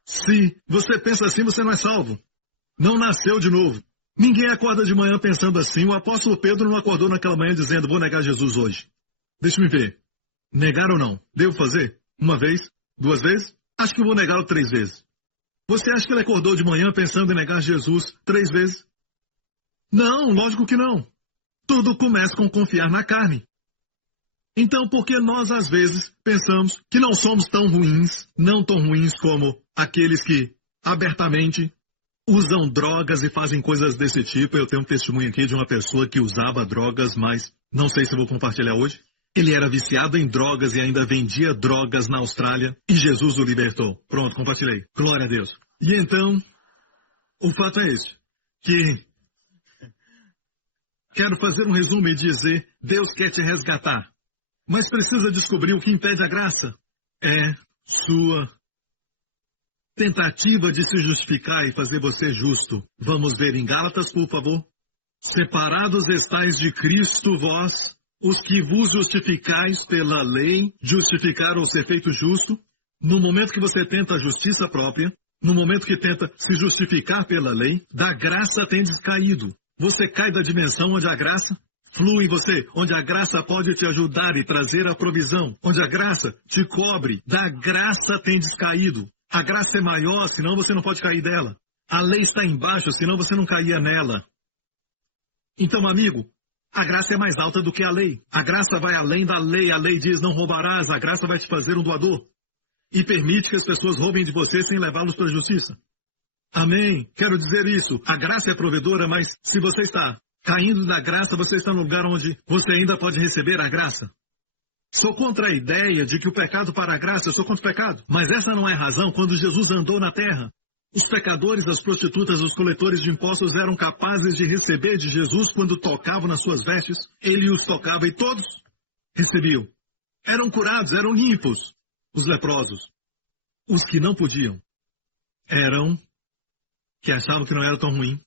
Se você pensa assim, você não é salvo. Não nasceu de novo. Ninguém acorda de manhã pensando assim. O apóstolo Pedro não acordou naquela manhã dizendo, vou negar Jesus hoje. Deixa-me ver. Negar ou não? Devo fazer? Uma vez? 2 vezes? Acho que vou negá-lo 3 vezes. Você acha que ele acordou de manhã pensando em negar Jesus 3 vezes? Não, lógico que não. Tudo começa com confiar na carne. Então, por que nós, às vezes, pensamos que não somos tão ruins, não tão ruins como aqueles que abertamente usam drogas e fazem coisas desse tipo? Eu tenho um testemunho aqui de uma pessoa que usava drogas, mas não sei se vou compartilhar hoje. Ele era viciado em drogas e ainda vendia drogas na Austrália e Jesus o libertou. Pronto, compartilhei. Glória a Deus. E então, o fato é esse, que quero fazer um resumo e dizer, Deus quer te resgatar. Mas precisa descobrir o que impede a graça. É sua tentativa de se justificar e fazer você justo. Vamos ver em Gálatas, por favor. Separados estáis de Cristo vós, os que vos justificais pela lei, justificar ou ser feito justo. No momento que você tenta a justiça própria, no momento que tenta se justificar pela lei, da graça tendes caído. Você cai da dimensão onde a graça flui em você, onde a graça pode te ajudar e trazer a provisão, onde a graça te cobre, da graça tendes caído. A graça é maior, senão você não pode cair dela. A lei está embaixo, senão você não caía nela. Então, amigo, a graça é mais alta do que a lei. A graça vai além da lei. A lei diz não roubarás, a graça vai te fazer um doador. E permite que as pessoas roubem de você sem levá-los para a justiça. Amém. Quero dizer isso. A graça é provedora, mas se você está caindo da graça, você está no lugar onde você ainda pode receber a graça. Sou contra a ideia de que o pecado para a graça, eu sou contra o pecado. Mas essa não é a razão. Quando Jesus andou na terra, os pecadores, as prostitutas, os coletores de impostos eram capazes de receber de Jesus quando tocavam nas suas vestes. Ele os tocava e todos recebiam. Eram curados, eram limpos. Os leprosos. Os que não podiam eram que achavam que não era tão ruim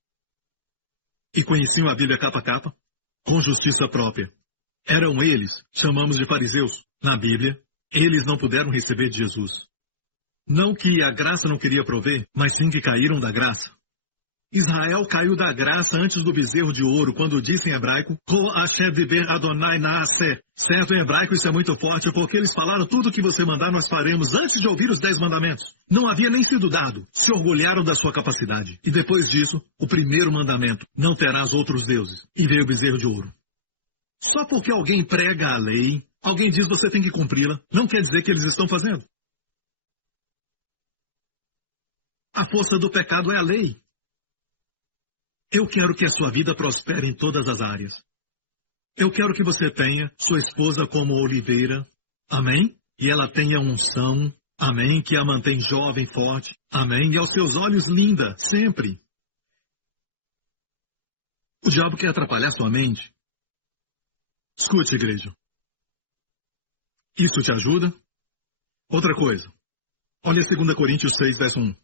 e conheciam a Bíblia capa a capa, com justiça própria. Eram eles, chamamos de fariseus, na Bíblia, eles não puderam receber de Jesus. Não que a graça não queria prover, mas sim que caíram da graça. Israel caiu da graça antes do bezerro de ouro, quando disse em hebraico, Ko Hashem Diber Adonai Naaseh. Certo, em hebraico isso é muito forte, porque eles falaram tudo o que você mandar nós faremos antes de ouvir os 10 mandamentos. Não havia nem sido dado, se orgulharam da sua capacidade. E depois disso, o primeiro mandamento, não terás outros deuses. E veio o bezerro de ouro. Só porque alguém prega a lei, alguém diz você tem que cumpri-la, não quer dizer que eles estão fazendo. A força do pecado é a lei. Eu quero que a sua vida prospere em todas as áreas. Eu quero que você tenha sua esposa como oliveira, amém? E ela tenha unção, amém? Que a mantém jovem, forte, amém? E aos seus olhos linda, sempre. O diabo quer atrapalhar sua mente. Escute, igreja. Isso te ajuda? Outra coisa. Olha 2 Coríntios 6, verso 1.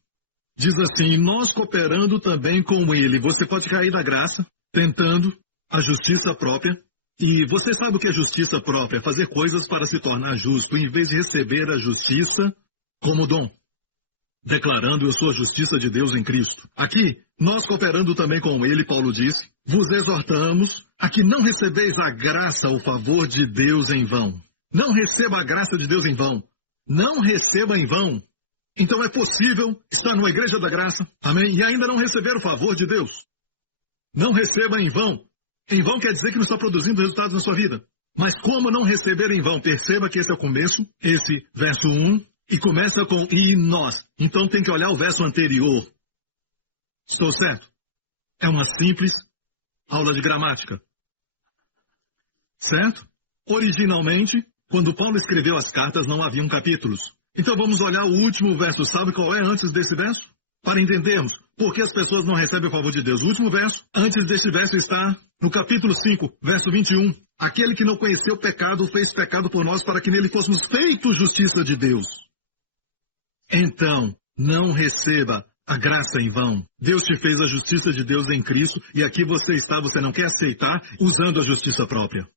Diz assim, nós cooperando também com ele. Você pode cair da graça, tentando a justiça própria. E você sabe o que é justiça própria? Fazer coisas para se tornar justo, em vez de receber a justiça como dom. Declarando, eu sou a justiça de Deus em Cristo. Aqui, nós cooperando também com ele, Paulo disse, vos exortamos a que não recebeis a graça, o favor de Deus em vão. Não receba a graça de Deus em vão. Não receba em vão. Então é possível estar numa igreja da graça, amém? E ainda não receber o favor de Deus. Não receba em vão. Em vão quer dizer que não está produzindo resultados na sua vida. Mas como não receber em vão? Perceba que esse é o começo, esse verso 1, e começa com e nós. Então tem que olhar o verso anterior. Estou certo? É uma simples aula de gramática. Certo? Originalmente, Quando Paulo escreveu as cartas, não haviam capítulos. Então vamos olhar o último verso. Sabe qual é antes desse verso? Para entendermos por que as pessoas não recebem o favor de Deus. O último verso, antes deste verso, está no capítulo 5, verso 21. Aquele que não conheceu o pecado fez pecado por nós para que nele fôssemos feitos justiça de Deus. Então, não receba a graça em vão. Deus te fez a justiça de Deus em Cristo e aqui você está, você não quer aceitar usando a justiça própria.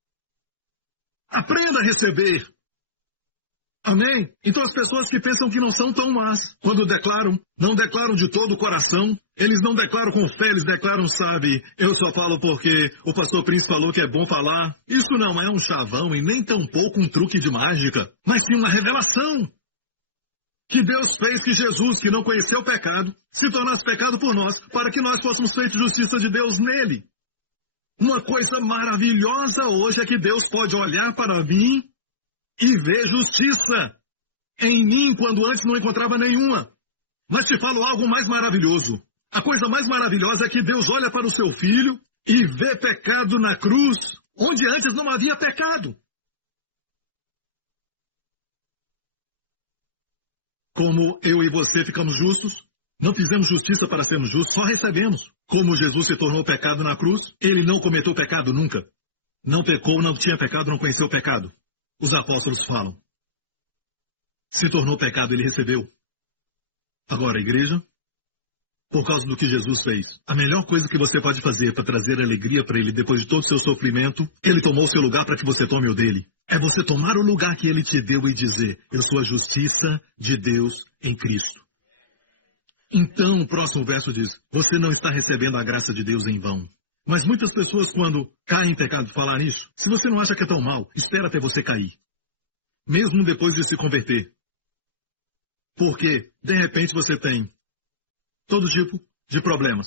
Aprenda a receber. Amém? Então as pessoas que pensam que não são tão más, quando declaram, não declaram de todo o coração, eles não declaram com fé, eles declaram, sabe, eu só falo porque o pastor Príncipe falou que é bom falar. Isso não é um chavão e nem tampouco um truque de mágica, mas sim uma revelação. Que Deus fez que Jesus, que não conheceu o pecado, se tornasse pecado por nós, para que nós fôssemos feitos justiça de Deus nele. Uma coisa maravilhosa hoje é que Deus pode olhar para mim e ver justiça em mim quando antes não encontrava nenhuma. Mas te falo algo mais maravilhoso. A coisa mais maravilhosa é que Deus olha para o seu filho e vê pecado na cruz, onde antes não havia pecado. Como eu e você ficamos justos, não fizemos justiça para sermos justos, só recebemos. Como Jesus se tornou pecado na cruz, ele não cometeu pecado nunca. Não pecou, não tinha pecado, não conheceu o pecado. Os apóstolos falam. Se tornou pecado, ele recebeu. Agora, a igreja, por causa do que Jesus fez, a melhor coisa que você pode fazer para trazer alegria para ele depois de todo o seu sofrimento, ele tomou o seu lugar para que você tome o dele. É você tomar o lugar que ele te deu e dizer, eu sou a justiça de Deus em Cristo. Então, o próximo verso diz, você não está recebendo a graça de Deus em vão. Mas muitas pessoas, quando caem em pecado, falam nisso. Se você não acha que é tão mal, espera até você cair. Mesmo depois de se converter. Porque, de repente, você tem todo tipo de problemas.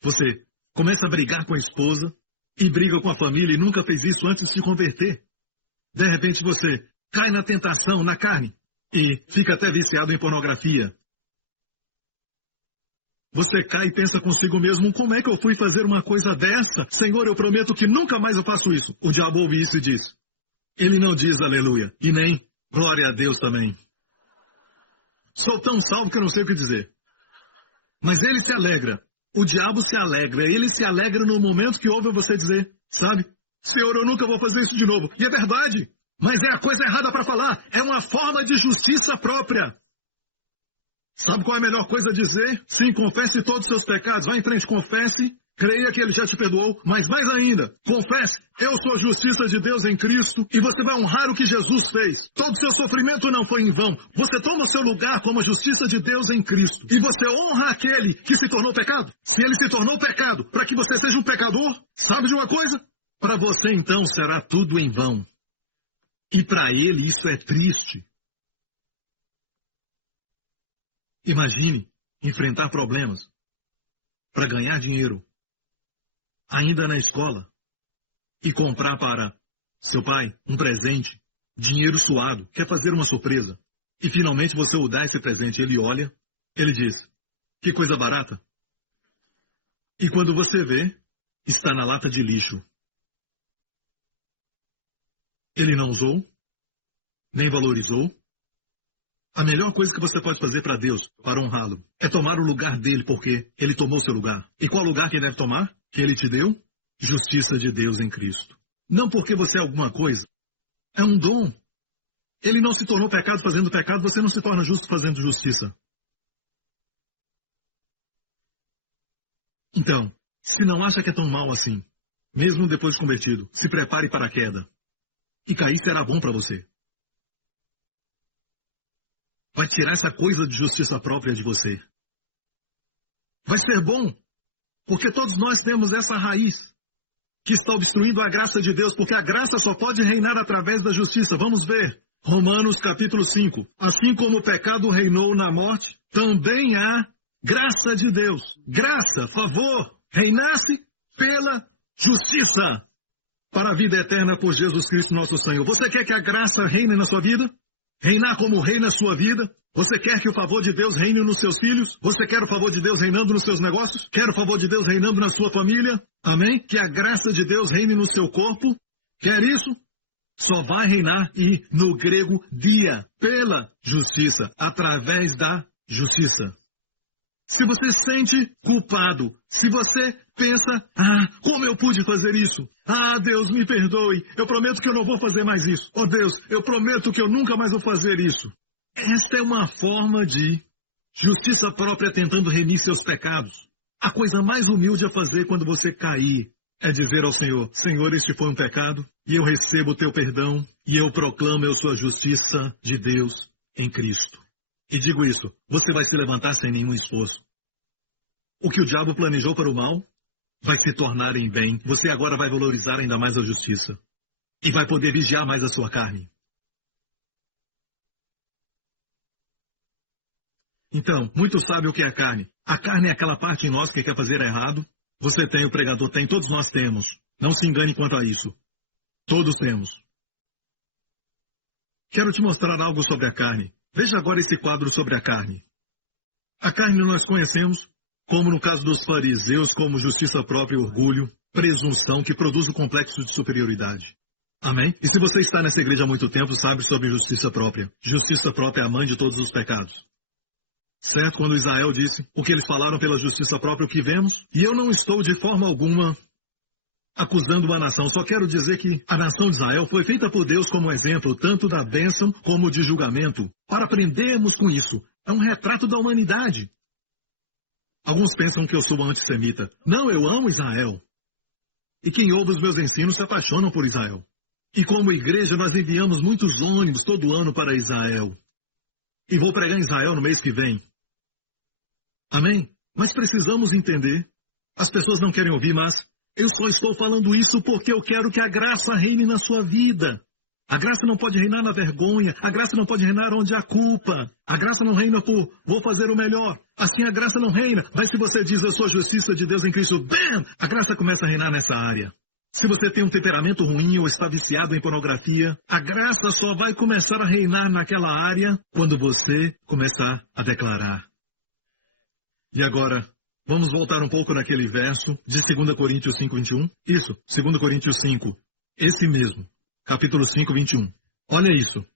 Você começa a brigar com a esposa e briga com a família e nunca fez isso antes de se converter. De repente, você cai na tentação, na carne, e fica até viciado em pornografia. Você cai e pensa consigo mesmo, como é que eu fui fazer uma coisa dessa? Senhor, eu prometo que nunca mais eu faço isso. O diabo ouve isso e diz. Ele não diz aleluia, e nem glória a Deus também. Sou tão salvo que eu não sei o que dizer. Mas ele se alegra. O diabo se alegra. Ele se alegra no momento que ouve você dizer, sabe? Senhor, eu nunca vou fazer isso de novo. E é verdade. Mas é a coisa errada para falar. É uma forma de justiça própria. Sabe qual é a melhor coisa a dizer? Sim, confesse todos os seus pecados. Vá em frente, confesse. Creia que ele já te perdoou. Mas mais ainda, confesse. Eu sou a justiça de Deus em Cristo. E você vai honrar o que Jesus fez. Todo o seu sofrimento não foi em vão. Você toma o seu lugar como a justiça de Deus em Cristo. E você honra aquele que se tornou pecado. Se ele se tornou pecado para que você seja um pecador, sabe de uma coisa? Para você então será tudo em vão. E para ele isso é triste. Imagine enfrentar problemas para ganhar dinheiro, ainda na escola, e comprar para seu pai um presente, dinheiro suado, quer fazer uma surpresa. E finalmente você o dá esse presente, ele olha, ele diz, que coisa barata. E quando você vê, está na lata de lixo. Ele não usou, nem valorizou. A melhor coisa que você pode fazer para Deus, para honrá-lo, é tomar o lugar dele, porque ele tomou o seu lugar. E qual lugar que ele deve tomar? Que ele te deu? Justiça de Deus em Cristo. Não porque você é alguma coisa. É um dom. Ele não se tornou pecado fazendo pecado, você não se torna justo fazendo justiça. Então, se não acha que é tão mal assim, mesmo depois de convertido, se prepare para a queda. E cair será bom para você. Vai tirar essa coisa de justiça própria de você. Vai ser bom, porque todos nós temos essa raiz que está obstruindo a graça de Deus, porque a graça só pode reinar através da justiça. Vamos ver, Romanos capítulo 5. Assim como o pecado reinou na morte, também há graça de Deus. Graça, favor, reinasse pela justiça para a vida eterna por Jesus Cristo nosso Senhor. Você quer que a graça reine na sua vida? Reinar como rei na sua vida? Você quer que o favor de Deus reine nos seus filhos? Você quer o favor de Deus reinando nos seus negócios? Quer o favor de Deus reinando na sua família? Amém? Que a graça de Deus reine no seu corpo? Quer isso? só vai reinar, e no grego, dia, pela justiça, através da justiça. Se você se sente culpado, se você pensa, como eu pude fazer isso? Deus, me perdoe, eu prometo que eu não vou fazer mais isso. Oh Deus, eu prometo que eu nunca mais vou fazer isso. Esta é uma forma de justiça própria tentando remir seus pecados. A coisa mais humilde a fazer quando você cair é dizer ao Senhor, Senhor, este foi um pecado, e eu recebo o teu perdão, e eu proclamo a sua justiça de Deus em Cristo. E digo isso, você vai se levantar sem nenhum esforço. O que o diabo planejou para o mal vai se tornar em bem. Você agora vai valorizar ainda mais a justiça. E vai poder vigiar mais a sua carne. Então, muitos sabem o que é a carne. A carne é aquela parte em nós que quer fazer errado. Você tem, o pregador tem, todos nós temos. Não se engane quanto a isso. Todos temos. Quero te mostrar algo sobre a carne. Veja agora esse quadro sobre a carne. A carne nós conhecemos, como no caso dos fariseus, como justiça própria e orgulho, presunção que produz o complexo de superioridade. Amém? E se você está nessa igreja há muito tempo, sabe sobre justiça própria. Justiça própria é a mãe de todos os pecados. Certo? Quando Israel disse o que eles falaram pela justiça própria, o que vemos, e eu não estou de forma alguma acusando uma nação, só quero dizer que a nação de Israel foi feita por Deus como exemplo, tanto da bênção como de julgamento, para aprendermos com isso. É um retrato da humanidade. Alguns pensam que eu sou antissemita. Não, eu amo Israel. E quem ouve os meus ensinos se apaixonam por Israel. E como igreja, nós enviamos muitos ônibus todo ano para Israel. E vou pregar em Israel no mês que vem. Amém? Mas precisamos entender. As pessoas não querem ouvir, mas eu só estou falando isso porque eu quero que a graça reine na sua vida. A graça não pode reinar na vergonha. A graça não pode reinar onde há culpa. A graça não reina por vou fazer o melhor. Assim a graça não reina. Mas se você diz eu sou a justiça de Deus em Cristo, bam! A graça começa a reinar nessa área. Se você tem um temperamento ruim ou está viciado em pornografia, a graça só vai começar a reinar naquela área quando você começar a declarar. E agora, vamos voltar um pouco naquele verso de 2 Coríntios 5, 21. Isso, 2 Coríntios 5. Esse mesmo. Capítulo 5, 21. Olha isso.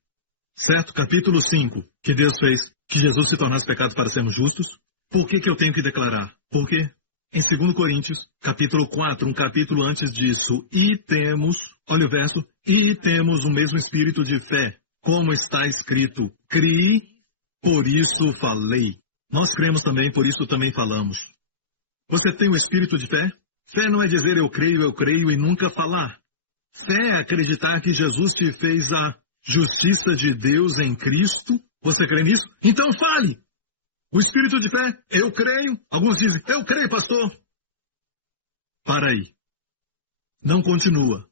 Certo? Capítulo 5. Que Deus fez que Jesus se tornasse pecado para sermos justos. Por que eu tenho que declarar? Por quê? Em 2 Coríntios, capítulo 4, um capítulo antes disso, e temos, olha o verso, e temos o mesmo espírito de fé, como está escrito, criei, por isso falei. Nós cremos também, por isso também falamos. Você tem o espírito de fé? Fé não é dizer eu creio e nunca falar. Fé é acreditar que Jesus te fez a justiça de Deus em Cristo. Você crê nisso? Então fale! O espírito de fé, eu creio. Alguns dizem, eu creio, pastor. Para aí. Não continua.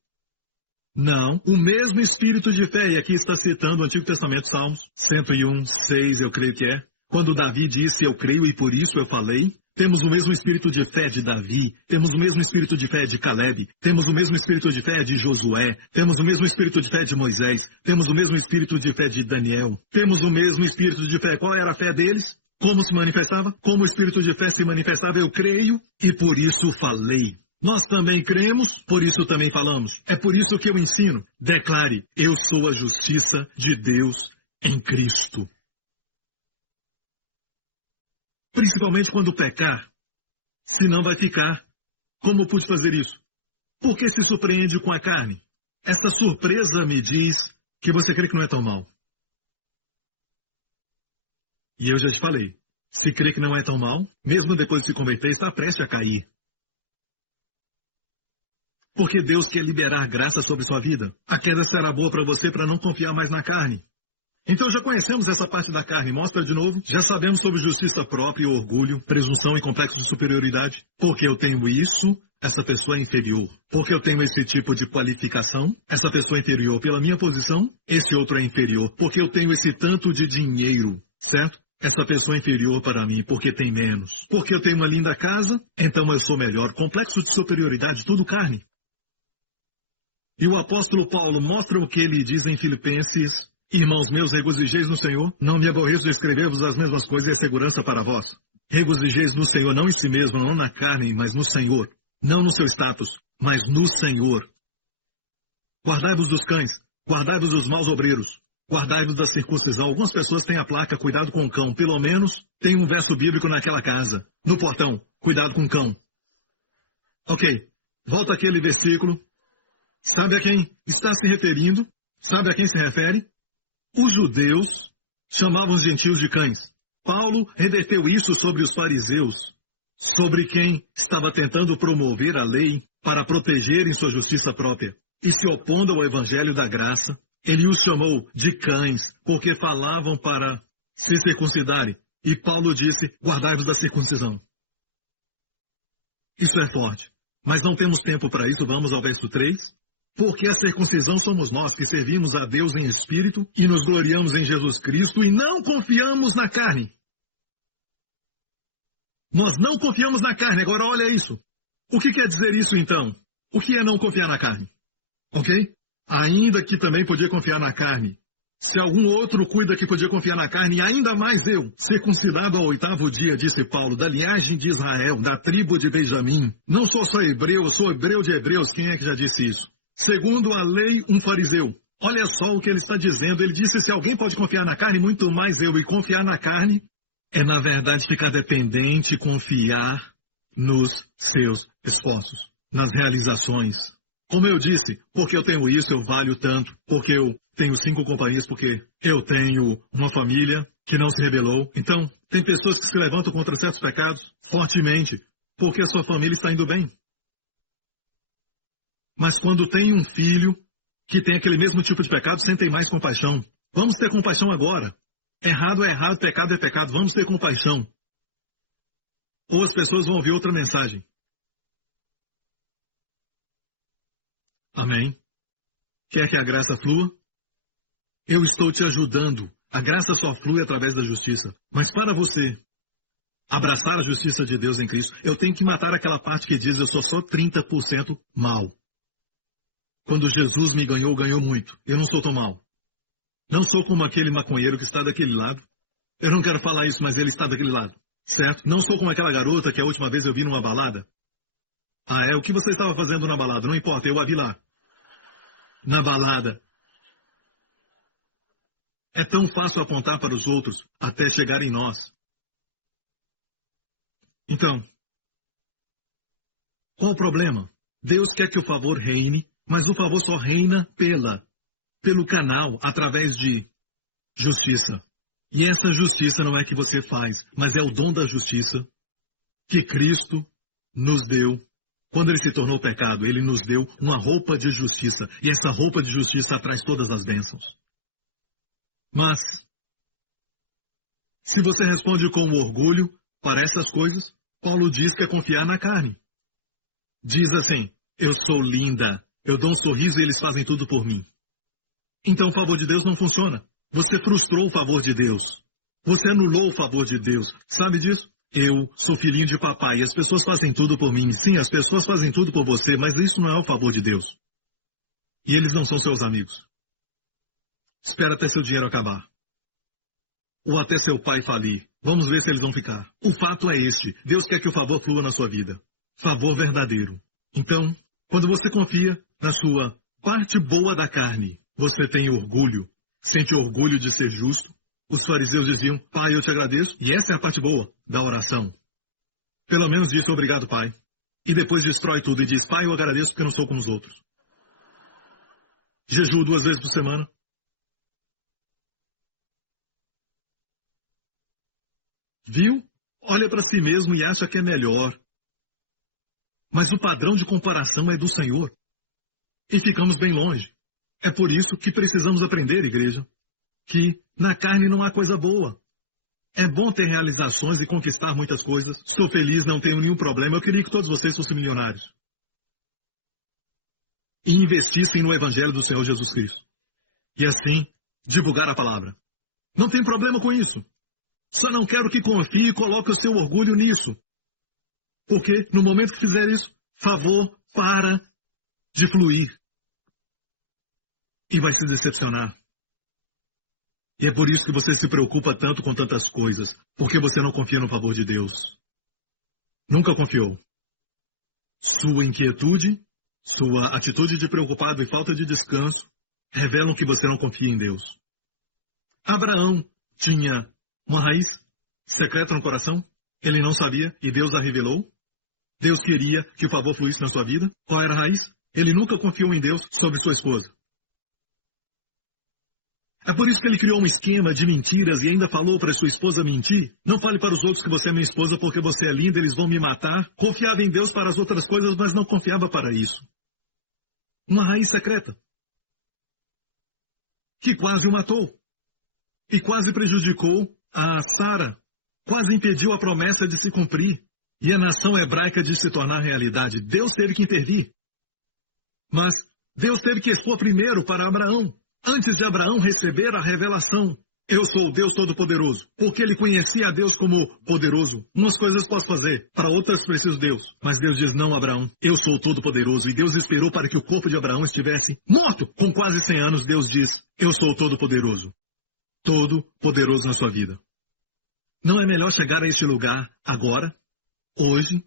Não, o mesmo espírito de fé, e aqui está citando o Antigo Testamento, Salmos 101, 6, eu creio que é. Quando Davi disse, eu creio e por isso eu falei. Temos o mesmo espírito de fé de Davi, temos o mesmo espírito de fé de Caleb, temos o mesmo espírito de fé de Josué, temos o mesmo espírito de fé de Moisés, temos o mesmo espírito de fé de Daniel, temos o mesmo espírito de fé. Qual era a fé deles? Como se manifestava? Como o espírito de fé se manifestava? Eu creio e por isso falei. Nós também cremos, por isso também falamos. É por isso que eu ensino. Declare, eu sou a justiça de Deus em Cristo. Principalmente quando pecar, senão vai ficar. Como eu pude fazer isso? Por que se surpreende com a carne? Esta surpresa me diz que você crê que não é tão mal. E eu já te falei, se crê que não é tão mal, mesmo depois de se converter, está prestes a cair. Porque Deus quer liberar graça sobre sua vida. A queda será boa para você para não confiar mais na carne. Então já conhecemos essa parte da carne, mostra de novo. Já sabemos sobre justiça própria e orgulho, presunção e complexo de superioridade. Porque eu tenho isso, essa pessoa é inferior. Porque eu tenho esse tipo de qualificação, essa pessoa é inferior. Pela minha posição, esse outro é inferior. Porque eu tenho esse tanto de dinheiro, certo? Essa pessoa é inferior para mim, porque tem menos. Porque eu tenho uma linda casa, então eu sou melhor. Complexo de superioridade, tudo carne. E o apóstolo Paulo mostra o que ele diz em Filipenses: irmãos meus, regozijeis no Senhor, não me aborreço de escrever-vos as mesmas coisas e a segurança para vós. Regozijeis no Senhor, não em si mesmo, não na carne, mas no Senhor. Não no seu status, mas no Senhor. Guardai-vos dos cães, Guardai-vos dos maus obreiros. Guardai-vos da circuncisão. Algumas pessoas têm a placa, cuidado com o cão. Pelo menos tem um verso bíblico naquela casa. No portão, cuidado com o cão. Ok, volta aquele versículo. Sabe a quem está se referindo? Sabe a quem se refere? Os judeus chamavam os gentios de cães. Paulo reverteu isso sobre os fariseus, sobre quem estava tentando promover a lei para protegerem sua justiça própria. E se opondo ao evangelho da graça, ele os chamou de cães, porque falavam para se circuncidarem. E Paulo disse, guardai-vos da circuncisão. Isso é forte. Mas não temos tempo para isso, vamos ao verso 3. Porque a circuncisão somos nós que servimos a Deus em espírito e nos gloriamos em Jesus Cristo e não confiamos na carne. Nós não confiamos na carne. Agora olha isso. O que quer dizer isso então? O que é não confiar na carne? Ok? Ainda que também podia confiar na carne. Se algum outro cuida que podia confiar na carne, ainda mais eu, circuncidado ao 8º dia, disse Paulo, da linhagem de Israel, da tribo de Benjamim. Não sou só hebreu, eu sou hebreu de hebreus. Quem é que já disse isso? Segundo a lei, um fariseu. Olha só o que ele está dizendo. Ele disse, se alguém pode confiar na carne, muito mais eu. E confiar na carne é, na verdade, ficar dependente, confiar nos seus esforços, nas realizações. Como eu disse, porque eu tenho isso, eu valho tanto. Porque eu tenho 5 companhias, porque eu tenho uma família que não se rebelou. Então, tem pessoas que se levantam contra certos pecados fortemente, porque a sua família está indo bem. Mas quando tem um filho que tem aquele mesmo tipo de pecado, sentem mais compaixão. Vamos ter compaixão agora. Errado é errado, pecado é pecado. Vamos ter compaixão. Ou as pessoas vão ouvir outra mensagem. Amém? Quer que a graça flua? Eu estou te ajudando. A graça só flui através da justiça. Mas para você abraçar a justiça de Deus em Cristo, eu tenho que matar aquela parte que diz eu sou só 30% mal. Quando Jesus me ganhou, ganhou muito. Eu não sou tão mal. Não sou como aquele maconheiro que está daquele lado. Eu não quero falar isso, mas ele está daquele lado. Certo? Não sou como aquela garota que a última vez eu vi numa balada. Ah, é? O que você estava fazendo na balada? Não importa, eu a vi lá. Na balada. É tão fácil apontar para os outros até chegar em nós. Então, qual o problema? Deus quer que o favor reine, mas o favor só reina pelo canal, através de justiça. E essa justiça não é que você faz, mas é o dom da justiça que Cristo nos deu. Quando ele se tornou pecado, ele nos deu uma roupa de justiça. E essa roupa de justiça traz todas as bênçãos. Mas, se você responde com orgulho para essas coisas, Paulo diz que é confiar na carne. Diz assim, eu sou linda, eu dou um sorriso e eles fazem tudo por mim. Então o favor de Deus não funciona. Você frustrou o favor de Deus. Você anulou o favor de Deus. Sabe disso? Eu sou filhinho de papai e as pessoas fazem tudo por mim. Sim, as pessoas fazem tudo por você, mas isso não é o favor de Deus. E eles não são seus amigos. Espera até seu dinheiro acabar. Ou até seu pai falir. Vamos ver se eles vão ficar. O fato é este. Deus quer que o favor flua na sua vida. Favor verdadeiro. Então, quando você confia na sua parte boa da carne, você tem orgulho, sente orgulho de ser justo. Os fariseus diziam, pai, eu te agradeço. E essa é a parte boa da oração. Pelo menos diz obrigado, pai. E depois destrói tudo e diz, pai, eu agradeço porque eu não sou como os outros. Jejuo 2 vezes por semana. Viu? Olha para si mesmo e acha que é melhor. Mas o padrão de comparação é do Senhor. E ficamos bem longe. É por isso que precisamos aprender, igreja, que na carne não há coisa boa. É bom ter realizações e conquistar muitas coisas. Estou feliz, não tenho nenhum problema. Eu queria que todos vocês fossem milionários. E investissem no Evangelho do Senhor Jesus Cristo. E assim, divulgar a palavra. Não tem problema com isso. Só não quero que confie e coloque o seu orgulho nisso. Porque no momento que fizer isso, favor para de fluir. E vai se decepcionar. E é por isso que você se preocupa tanto com tantas coisas. Porque você não confia no favor de Deus. Nunca confiou. Sua inquietude, sua atitude de preocupado e falta de descanso revelam que você não confia em Deus. Abraão tinha uma raiz secreta no coração, ele não sabia e Deus a revelou. Deus queria que o favor fluísse na sua vida. Qual era a raiz? Ele nunca confiou em Deus sobre sua esposa. É por isso que ele criou um esquema de mentiras e ainda falou para sua esposa mentir. Não fale para os outros que você é minha esposa porque você é linda, eles vão me matar. Confiava em Deus para as outras coisas, mas não confiava para isso. Uma raiz secreta. Que quase o matou. E quase prejudicou a Sara. Quase impediu a promessa de se cumprir. E a nação hebraica de se tornar realidade. Deus teve que intervir. Mas Deus teve que expor primeiro para Abraão. Antes de Abraão receber a revelação, eu sou o Deus Todo-Poderoso, porque ele conhecia a Deus como poderoso. Umas coisas posso fazer, para outras preciso Deus. Mas Deus diz, não, Abraão, eu sou o Todo-Poderoso. E Deus esperou para que o corpo de Abraão estivesse morto. Com quase 100 anos, Deus diz, eu sou o Todo-Poderoso. Todo-Poderoso na sua vida. Não é melhor chegar a este lugar agora, hoje?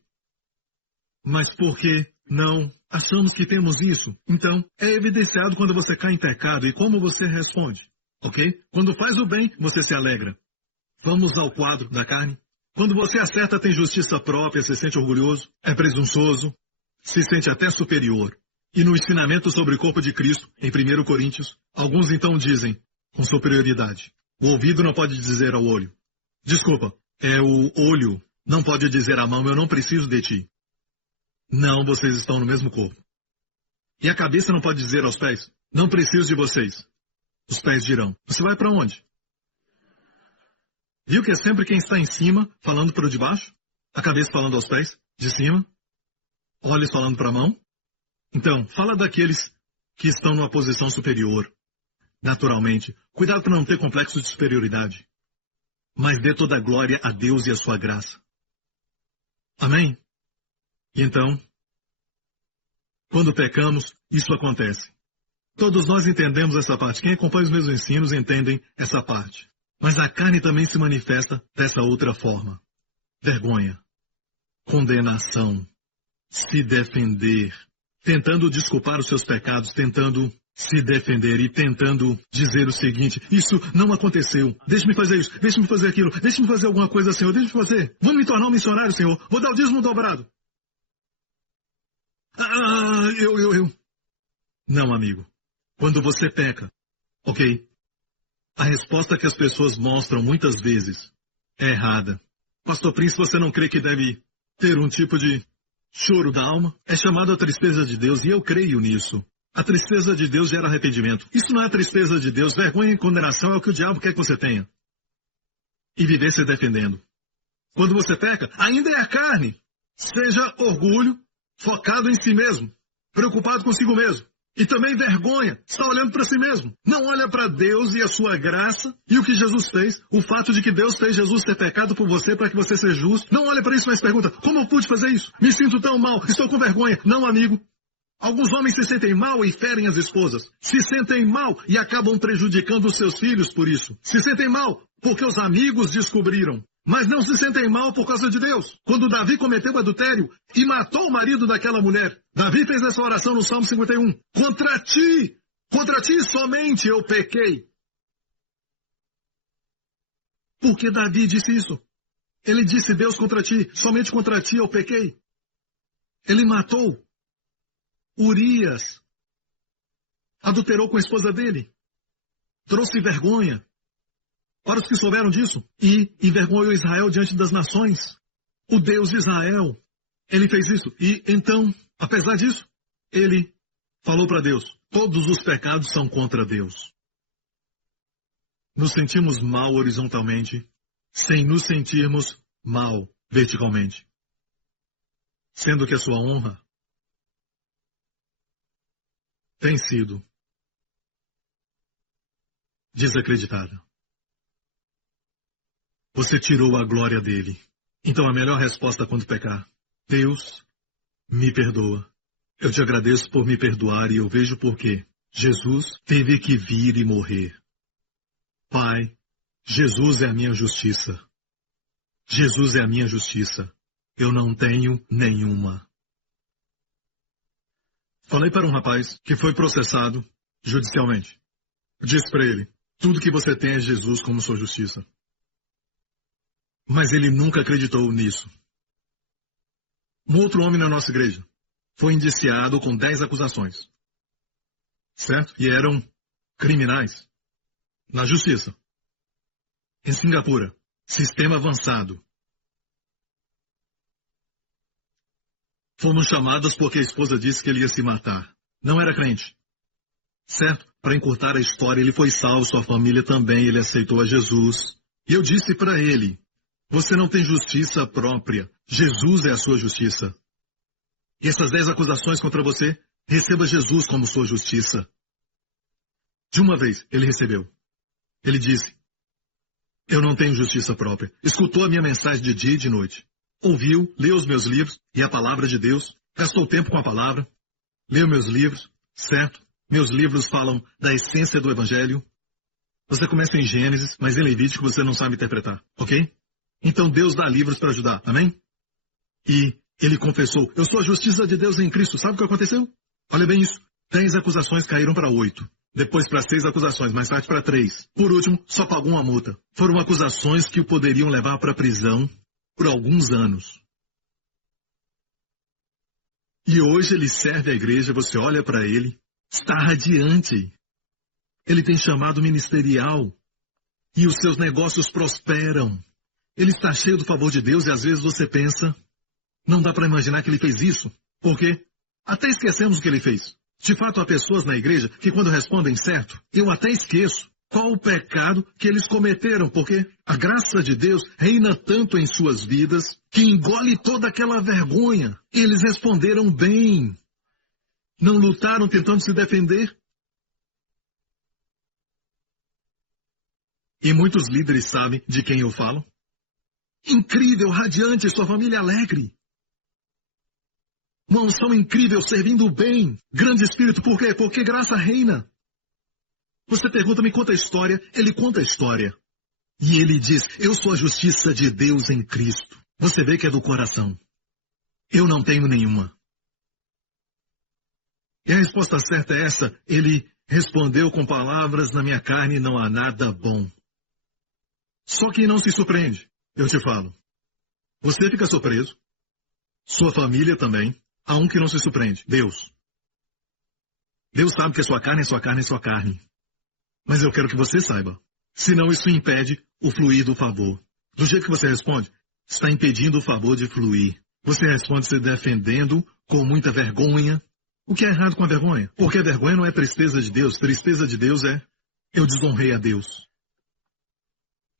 Mas por que não achamos que temos isso? Então, é evidenciado quando você cai em pecado e como você responde, ok? Quando faz o bem, você se alegra. Vamos ao quadro da carne. Quando você acerta, tem justiça própria, se sente orgulhoso, é presunçoso, se sente até superior. E no ensinamento sobre o corpo de Cristo, em 1 Coríntios, alguns então dizem, com superioridade, o ouvido não pode dizer ao olho. Desculpa, é o olho, não pode dizer à mão, eu não preciso de ti. Não, vocês estão no mesmo corpo. E a cabeça não pode dizer aos pés, não preciso de vocês. Os pés dirão, você vai para onde? Viu que é sempre quem está em cima falando para o de baixo? A cabeça falando aos pés, de cima? Olhos falando para a mão? Então, fala daqueles que estão numa posição superior. Naturalmente, cuidado para não ter complexo de superioridade. Mas dê toda a glória a Deus e a sua graça. Amém? E então, quando pecamos, isso acontece. Todos nós entendemos essa parte. Quem acompanha os meus ensinos entendem essa parte. Mas a carne também se manifesta dessa outra forma. Vergonha, condenação, se defender, tentando desculpar os seus pecados, tentando se defender e tentando dizer o seguinte, isso não aconteceu, deixe-me fazer isso, deixe-me fazer aquilo, deixe-me fazer alguma coisa, Senhor, deixe-me fazer, vou me tornar um missionário, Senhor, vou dar o dízimo dobrado. Não, amigo, quando você peca, ok, a resposta que as pessoas mostram muitas vezes é errada. Pastor Prince, você não crê que deve ter um tipo de choro da alma? É chamado a tristeza de Deus e eu creio nisso. A tristeza de Deus gera arrependimento. Isso não é a tristeza de Deus. Vergonha e condenação é o que o diabo quer que você tenha. E viver se defendendo. Quando você peca, ainda é a carne. Seja orgulho, focado em si mesmo, preocupado consigo mesmo. E também vergonha, está olhando para si mesmo. Não olha para Deus e a sua graça e o que Jesus fez. O fato de que Deus fez Jesus ter pecado por você para que você seja justo. Não olha para isso, mas pergunta, como eu pude fazer isso? Me sinto tão mal, estou com vergonha. Não, amigo. Alguns homens se sentem mal e ferem as esposas. Se sentem mal e acabam prejudicando os seus filhos por isso. Se sentem mal porque os amigos descobriram. Mas não se sentem mal por causa de Deus. Quando Davi cometeu adultério e matou o marido daquela mulher, Davi fez essa oração no Salmo 51. Contra ti somente eu pequei. Por que Davi disse isso? Ele disse, Deus, contra ti, somente contra ti eu pequei. Ele matou Urias. Adulterou com a esposa dele. Trouxe vergonha para os que souberam disso, e envergonhou Israel diante das nações. O Deus de Israel, ele fez isso. E então, apesar disso, ele falou para Deus, todos os pecados são contra Deus. Nos sentimos mal horizontalmente, sem nos sentirmos mal verticalmente. Sendo que a sua honra tem sido desacreditada. Você tirou a glória dele. Então a melhor resposta quando pecar, Deus, me perdoa. Eu te agradeço por me perdoar e eu vejo por quê. Jesus teve que vir e morrer. Pai, Jesus é a minha justiça. Jesus é a minha justiça. Eu não tenho nenhuma. Falei para um rapaz que foi processado judicialmente. Disse para ele, tudo que você tem é Jesus como sua justiça. Mas ele nunca acreditou nisso. Um outro homem na nossa igreja foi indiciado com 10 acusações. Certo? E eram criminais. Na justiça. Em Singapura. Sistema avançado. Fomos chamados porque a esposa disse que ele ia se matar. Não era crente. Certo? Para encurtar a história, ele foi salvo, sua família também, ele aceitou a Jesus. E eu disse para ele, você não tem justiça própria. Jesus é a sua justiça. E essas 10 acusações contra você, receba Jesus como sua justiça. De uma vez, ele recebeu. Ele disse, eu não tenho justiça própria. Escutou a minha mensagem de dia e de noite. Ouviu, leu os meus livros e a palavra de Deus. Gastou tempo com a palavra. Leu meus livros, certo? Meus livros falam da essência do Evangelho. Você começa em Gênesis, mas em Levítico você não sabe interpretar, ok? Então Deus dá livros para ajudar, amém? E ele confessou, eu sou a justiça de Deus em Cristo. Sabe o que aconteceu? Olha bem isso. 10 acusações caíram para 8. Depois para 6 acusações, mais tarde para 3. Por último, só pagou uma multa. Foram acusações que o poderiam levar para a prisão por alguns anos. E hoje ele serve a igreja, você olha para ele, está radiante. Ele tem chamado ministerial. E os seus negócios prosperam. Ele está cheio do favor de Deus e às vezes você pensa, não dá para imaginar que ele fez isso. Por quê? Até esquecemos o que ele fez. De fato, há pessoas na igreja que quando respondem certo, eu até esqueço qual o pecado que eles cometeram, porque a graça de Deus reina tanto em suas vidas que engole toda aquela vergonha. Eles responderam bem. Não lutaram tentando se defender. E muitos líderes sabem de quem eu falo. Incrível, radiante, sua família alegre. Uma unção incrível, servindo bem. Grande espírito, por quê? Porque graça reina. Você pergunta, me conta a história. Ele conta a história. E ele diz, eu sou a justiça de Deus em Cristo. Você vê que é do coração. Eu não tenho nenhuma. E a resposta certa é essa. Ele respondeu com palavras, na minha carne não há nada bom. Só que não se surpreende. Eu te falo. Você fica surpreso. Sua família também. Há um que não se surpreende. Deus. Deus sabe que a sua carne é sua carne, é sua carne. Mas eu quero que você saiba. Senão isso impede o fluir do favor. Do jeito que você responde, está impedindo o favor de fluir. Você responde se defendendo com muita vergonha. O que é errado com a vergonha? Porque a vergonha não é tristeza de Deus. Tristeza de Deus é, eu desonrei a Deus.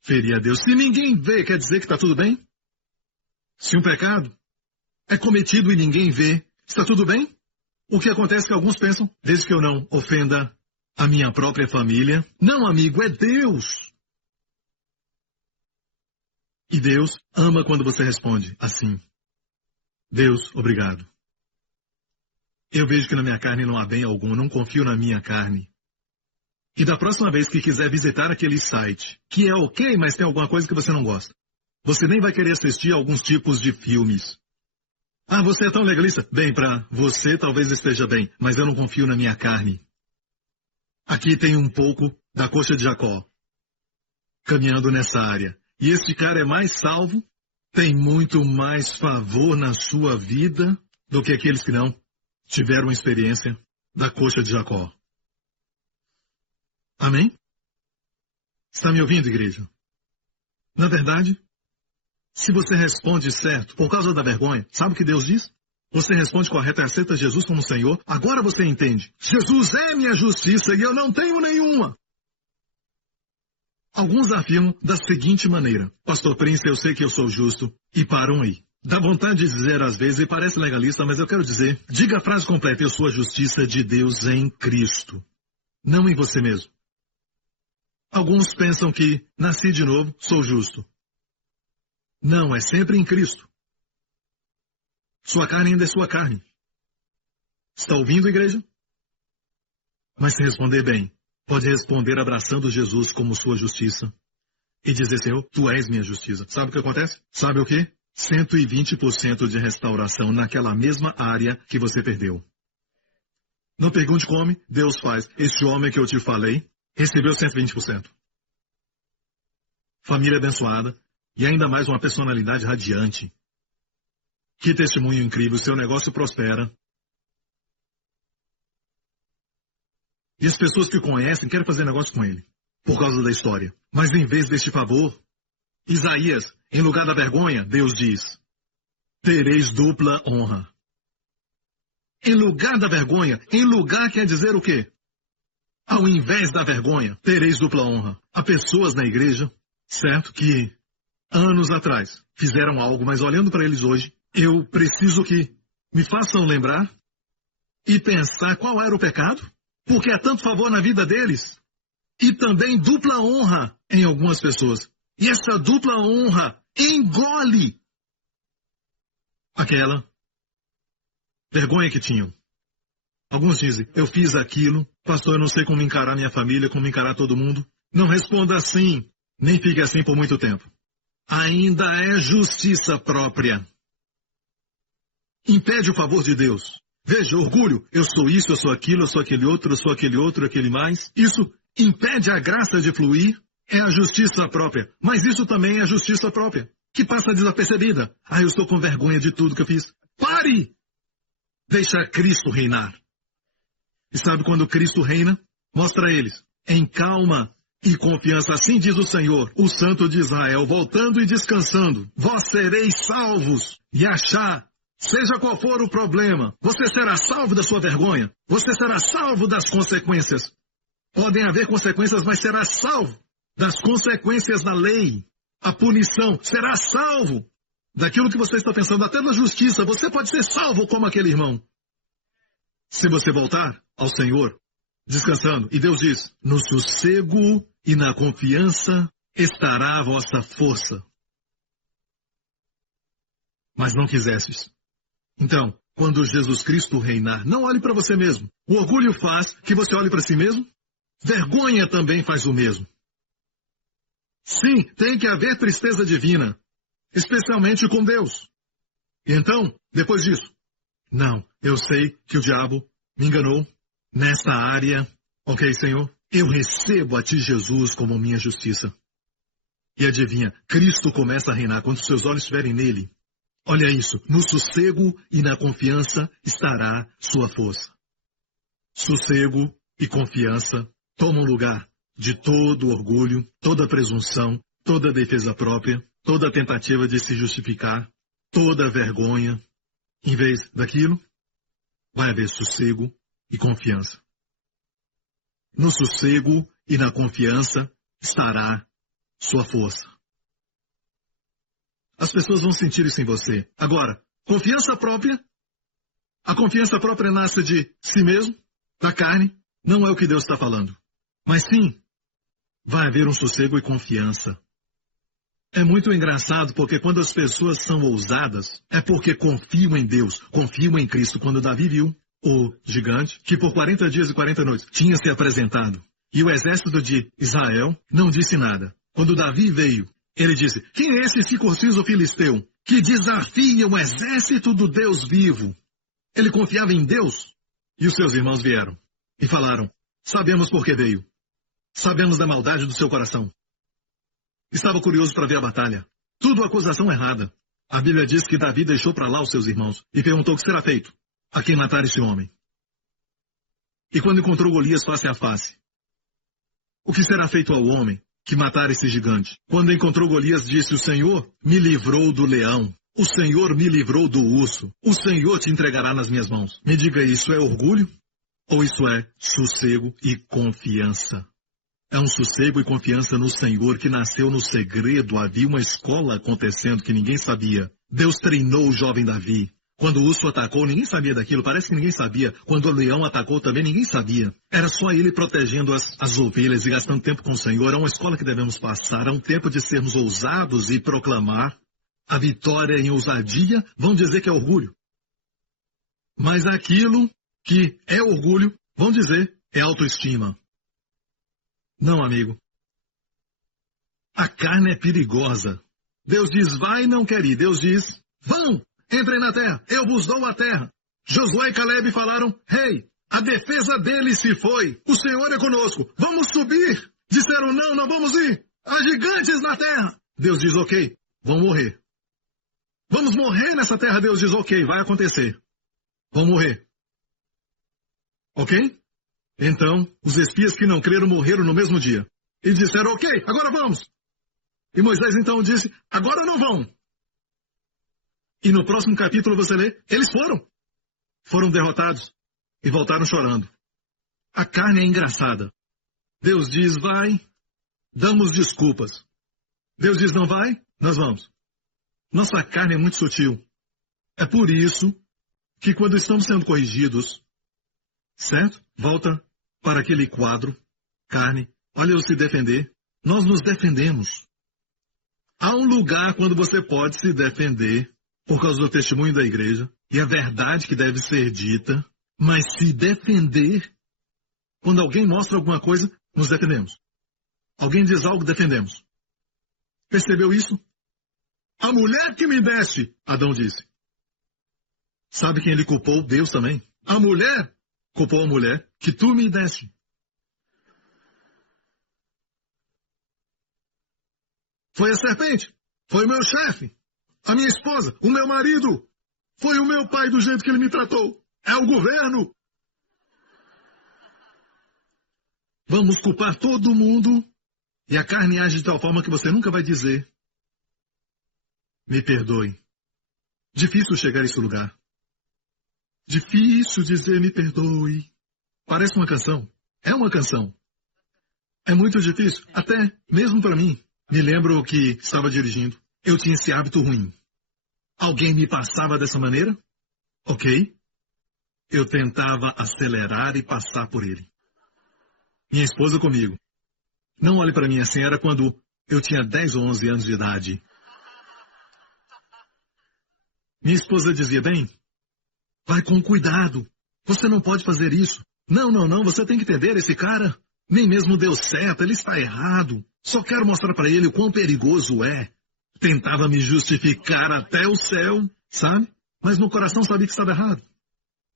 Feri a Deus. Se ninguém vê, quer dizer que está tudo bem? Se um pecado é cometido e ninguém vê, está tudo bem? O que acontece é que alguns pensam, desde que eu não ofenda a minha própria família. Não, amigo, é Deus. E Deus ama quando você responde assim. Deus, obrigado. Eu vejo que na minha carne não há bem algum, não confio na minha carne. E da próxima vez que quiser visitar aquele site, que é ok, mas tem alguma coisa que você não gosta, você nem vai querer assistir a alguns tipos de filmes. Ah, você é tão legalista? Bem, para você talvez esteja bem, mas eu não confio na minha carne. Aqui tem um pouco da coxa de Jacó, caminhando nessa área. E este cara é mais salvo, tem muito mais favor na sua vida do que aqueles que não tiveram experiência da coxa de Jacó. Amém? Está me ouvindo, igreja? Na verdade, se você responde certo por causa da vergonha, sabe o que Deus diz? Você responde correto e aceita Jesus como Senhor. Agora você entende. Jesus é minha justiça e eu não tenho nenhuma. Alguns afirmam da seguinte maneira. Pastor Prince, eu sei que eu sou justo. E param aí. Dá vontade de dizer às vezes, e parece legalista, mas eu quero dizer. Diga a frase completa. Eu sou a justiça de Deus em Cristo. Não em você mesmo. Alguns pensam que nasci de novo, sou justo. Não, é sempre em Cristo. Sua carne ainda é sua carne. Está ouvindo, igreja? Mas se responder bem, pode responder abraçando Jesus como sua justiça. E dizer, Senhor, tu és minha justiça. Sabe o que acontece? Sabe o quê? 120% de restauração naquela mesma área que você perdeu. Não pergunte como, Deus faz. Este homem que eu te falei recebeu 120%. Família abençoada e ainda mais uma personalidade radiante. Que testemunho incrível, seu negócio prospera. E as pessoas que o conhecem querem fazer negócio com ele, por causa da história. Mas em vez deste favor, Isaías, em lugar da vergonha, Deus diz, tereis dupla honra. Em lugar da vergonha, em lugar quer dizer o quê? Ao invés da vergonha, tereis dupla honra. Há pessoas na igreja, certo, que anos atrás fizeram algo, mas olhando para eles hoje, eu preciso que me façam lembrar e pensar qual era o pecado, porque há tanto favor na vida deles, e também dupla honra em algumas pessoas. E essa dupla honra engole aquela vergonha que tinham. Alguns dizem, eu fiz aquilo, pastor, eu não sei como encarar minha família, como encarar todo mundo. Não responda assim, nem fique assim por muito tempo. Ainda é justiça própria. Impede o favor de Deus. Veja, orgulho, eu sou isso, eu sou aquilo, eu sou aquele outro, aquele mais. Isso impede a graça de fluir, é a justiça própria. Mas isso também é a justiça própria, que passa desapercebida. Ah, eu estou com vergonha de tudo que eu fiz. Pare! Deixa Cristo reinar. E sabe quando Cristo reina? Mostra a eles, em calma e confiança. Assim diz o Senhor, o Santo de Israel, voltando e descansando. Vós sereis salvos e achar. Seja qual for o problema, você será salvo da sua vergonha. Você será salvo das consequências. Podem haver consequências, mas será salvo das consequências da lei. A punição será salvo daquilo que você está pensando, até da justiça. Você pode ser salvo como aquele irmão. Se você voltar ao Senhor, descansando, e Deus diz, no sossego e na confiança estará a vossa força. Mas não quisestes. Então, quando Jesus Cristo reinar, não olhe para você mesmo. O orgulho faz que você olhe para si mesmo. Vergonha também faz o mesmo. Sim, tem que haver tristeza divina, especialmente com Deus. E então, depois disso, não, eu sei que o diabo me enganou nessa área. Ok, Senhor, eu recebo a Ti, Jesus, como minha justiça. E adivinha, Cristo começa a reinar quando seus olhos estiverem nele. Olha isso, no sossego e na confiança estará sua força. Sossego e confiança tomam lugar de todo orgulho, toda presunção, toda defesa própria, toda tentativa de se justificar, toda vergonha. Em vez daquilo, vai haver sossego e confiança. No sossego e na confiança estará sua força. As pessoas vão sentir isso em você. Agora, confiança própria. A confiança própria nasce de si mesmo, da carne. Não é o que Deus está falando. Mas sim, vai haver um sossego e confiança. É muito engraçado porque quando as pessoas são ousadas, é porque confiam em Deus, confiam em Cristo. Quando Davi viu o gigante, que por 40 dias e 40 noites tinha se apresentado, e o exército de Israel não disse nada. Quando Davi veio, ele disse, quem é esse circunciso filisteu que desafia o exército do Deus vivo? Ele confiava em Deus. E os seus irmãos vieram e falaram, sabemos por que veio. Sabemos da maldade do seu coração. Estava curioso para ver a batalha. Tudo acusação errada. A Bíblia diz que Davi deixou para lá os seus irmãos e perguntou o que será feito a quem matar esse homem. E quando encontrou Golias face a face, o que será feito ao homem que matar esse gigante? Quando encontrou Golias, disse, o Senhor me livrou do leão. O Senhor me livrou do urso. O Senhor te entregará nas minhas mãos. Me diga, isso é orgulho? Ou isso é sossego e confiança? É um sossego e confiança no Senhor que nasceu no segredo. Havia uma escola acontecendo que ninguém sabia. Deus treinou o jovem Davi. Quando o urso atacou, ninguém sabia daquilo. Parece que ninguém sabia. Quando o leão atacou também, ninguém sabia. Era só ele protegendo as ovelhas e gastando tempo com o Senhor. É uma escola que devemos passar. É um tempo de sermos ousados e proclamar a vitória em ousadia. Vão dizer que é orgulho. Mas aquilo que é orgulho, vão dizer, é autoestima. Não, amigo. A carne é perigosa. Deus diz, vai e não quer ir. Deus diz, vão, entrem na terra, eu vos dou a terra. Josué e Caleb falaram, hey, A defesa deles se foi. O Senhor é conosco. Vamos subir. Disseram, não, não vamos ir. Há gigantes na terra. Deus diz, ok, vão morrer. Vamos morrer nessa terra. Deus diz, ok, vai acontecer. Vão morrer. Ok? Então, os espias que não creram morreram no mesmo dia. E disseram, ok, agora vamos. E Moisés então disse, agora não vão. E no próximo capítulo você lê, eles foram derrotados e voltaram chorando. A carne é engraçada. Deus diz, vai, damos desculpas. Deus diz, não vai, nós vamos. Nossa carne é muito sutil. É por isso que quando estamos sendo corrigidos, certo? Volta para aquele quadro, carne, olha eu se defender. Nós nos defendemos. Há um lugar quando você pode se defender por causa do testemunho da igreja e a verdade que deve ser dita, mas se defender, quando alguém mostra alguma coisa, nos defendemos. Alguém diz algo, defendemos. Percebeu isso? A mulher que me deste, Adão disse. Sabe quem ele culpou? Deus também. A mulher culpou a mulher que tu me deste. Foi a serpente. Foi o meu chefe. A minha esposa. O meu marido. Foi o meu pai do jeito que ele me tratou. É o governo. Vamos culpar todo mundo. E a carne age de tal forma que você nunca vai dizer. Me perdoe. Difícil chegar a esse lugar. Difícil dizer me perdoe. Parece uma canção. É uma canção. É muito difícil. Até mesmo para mim. Me lembro que estava dirigindo. Eu tinha esse hábito ruim. Alguém me passava dessa maneira? Ok. Eu tentava acelerar e passar por ele. Minha esposa comigo. Não olhe para mim assim, era quando eu tinha 10 ou 11 anos de idade. Minha esposa dizia, bem, vai com cuidado. Você não pode fazer isso. Não, você tem que entender, esse cara nem mesmo deu certo, ele está errado. Só quero mostrar para ele o quão perigoso é. Tentava me justificar até o céu, sabe? Mas no coração sabia que estava errado.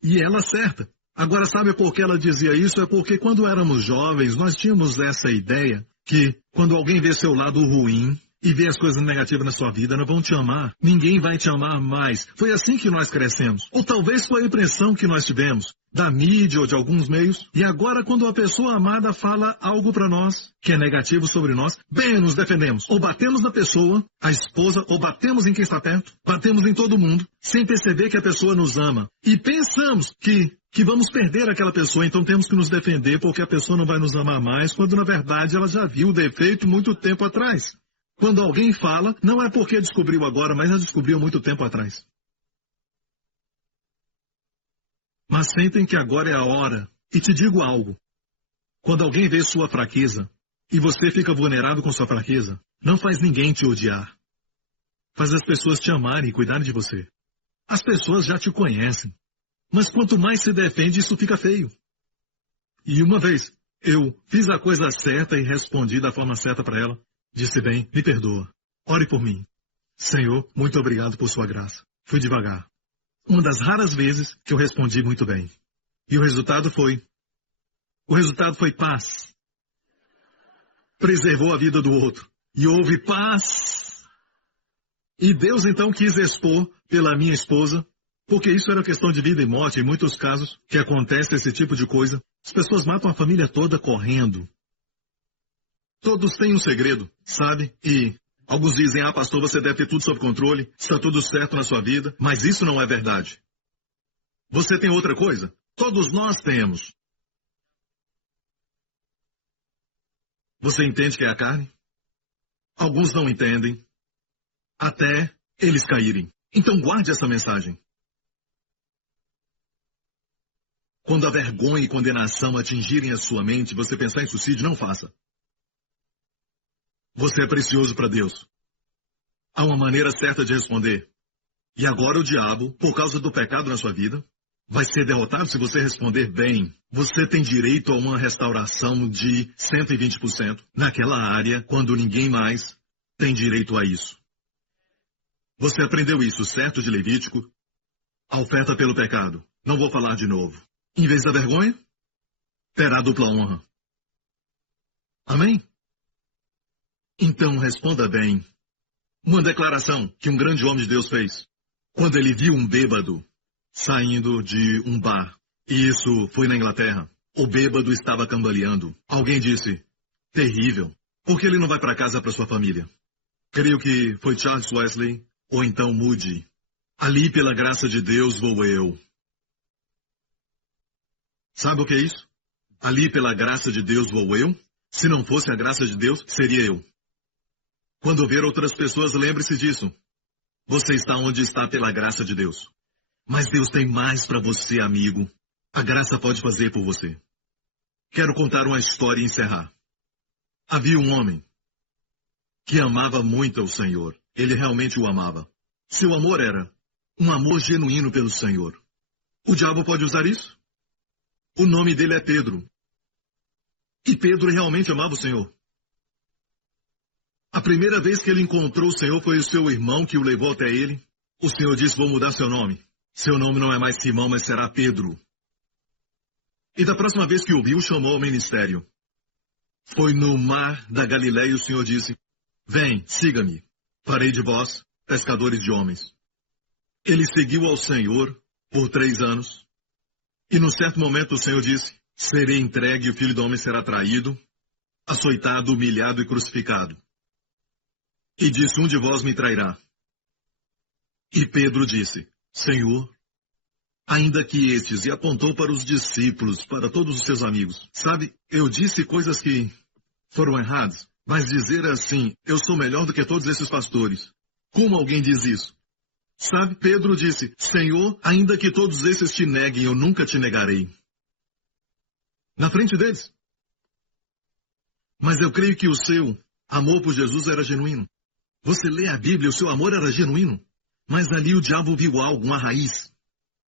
E ela certa. Agora sabe por que ela dizia isso? É porque quando éramos jovens, nós tínhamos essa ideia que quando alguém vê seu lado ruim e vê as coisas negativas na sua vida, não vão te amar. Ninguém vai te amar mais. Foi assim que nós crescemos. Ou talvez foi a impressão que nós tivemos da mídia ou de alguns meios. E agora quando a pessoa amada fala algo para nós que é negativo sobre nós, bem, nos defendemos. Ou batemos na pessoa, a esposa, ou batemos em quem está perto, batemos em todo mundo, sem perceber que a pessoa nos ama. E pensamos que vamos perder aquela pessoa, então temos que nos defender porque a pessoa não vai nos amar mais, quando na verdade ela já viu o defeito muito tempo atrás. Quando alguém fala, não é porque descobriu agora, mas já descobriu muito tempo atrás. Mas sentem que agora é a hora. E te digo algo. Quando alguém vê sua fraqueza, e você fica vulnerável com sua fraqueza, não faz ninguém te odiar. Faz as pessoas te amarem e cuidarem de você. As pessoas já te conhecem. Mas quanto mais se defende, isso fica feio. E uma vez, eu fiz a coisa certa e respondi da forma certa para ela. Disse bem, me perdoa. Ore por mim. Senhor, muito obrigado por sua graça. Fui devagar. Uma das raras vezes que eu respondi muito bem. E o resultado foi paz. Preservou a vida do outro. E houve paz. E Deus então quis expor pela minha esposa, porque isso era questão de vida e morte, em muitos casos que acontece esse tipo de coisa. As pessoas matam a família toda correndo. Todos têm um segredo, sabe? E alguns dizem, pastor, você deve ter tudo sob controle, está tudo certo na sua vida, mas isso não é verdade. Você tem outra coisa? Todos nós temos. Você entende que é a carne? Alguns não entendem, até eles caírem. Então guarde essa mensagem. Quando a vergonha e condenação atingirem a sua mente, você pensar em suicídio, não faça. Você é precioso para Deus. Há uma maneira certa de responder. E agora o diabo, por causa do pecado na sua vida, vai ser derrotado se você responder bem. Você tem direito a uma restauração de 120% naquela área, quando ninguém mais tem direito a isso. Você aprendeu isso, certo, de Levítico? A oferta pelo pecado. Não vou falar de novo. Em vez da vergonha, terá dupla honra. Amém? Então responda bem. Uma declaração que um grande homem de Deus fez, quando ele viu um bêbado saindo de um bar. E isso foi na Inglaterra. O bêbado estava cambaleando. Alguém disse, terrível. Por que ele não vai para casa para sua família? Creio que foi Charles Wesley ou então Moody. Ali pela graça de Deus vou eu. Sabe o que é isso? Ali pela graça de Deus vou eu. Se não fosse a graça de Deus, seria eu. Quando ver outras pessoas, lembre-se disso. Você está onde está pela graça de Deus. Mas Deus tem mais para você, amigo. A graça pode fazer por você. Quero contar uma história e encerrar. Havia um homem que amava muito ao Senhor. Ele realmente o amava. Seu amor era um amor genuíno pelo Senhor. O diabo pode usar isso? O nome dele é Pedro. E Pedro realmente amava o Senhor. A primeira vez que ele encontrou o Senhor foi o seu irmão que o levou até ele. O Senhor disse, vou mudar seu nome. Seu nome não é mais Simão, mas será Pedro. E da próxima vez que o viu, chamou ao ministério. Foi no mar da Galileia e o Senhor disse, vem, siga-me. Farei de vós pescadores de homens. Ele seguiu ao Senhor por 3 anos. E num certo momento o Senhor disse, serei entregue e o Filho do Homem será traído, açoitado, humilhado e crucificado. E disse, um de vós me trairá. E Pedro disse, Senhor, ainda que estes, e apontou para os discípulos, para todos os seus amigos. Sabe, eu disse coisas que foram erradas, mas dizer assim, eu sou melhor do que todos esses pastores. Como alguém diz isso? Sabe, Pedro disse, Senhor, ainda que todos esses te neguem, eu nunca te negarei. Na frente deles. Mas eu creio que o seu amor por Jesus era genuíno. Você lê a Bíblia, o seu amor era genuíno. Mas ali o diabo viu algo, uma raiz.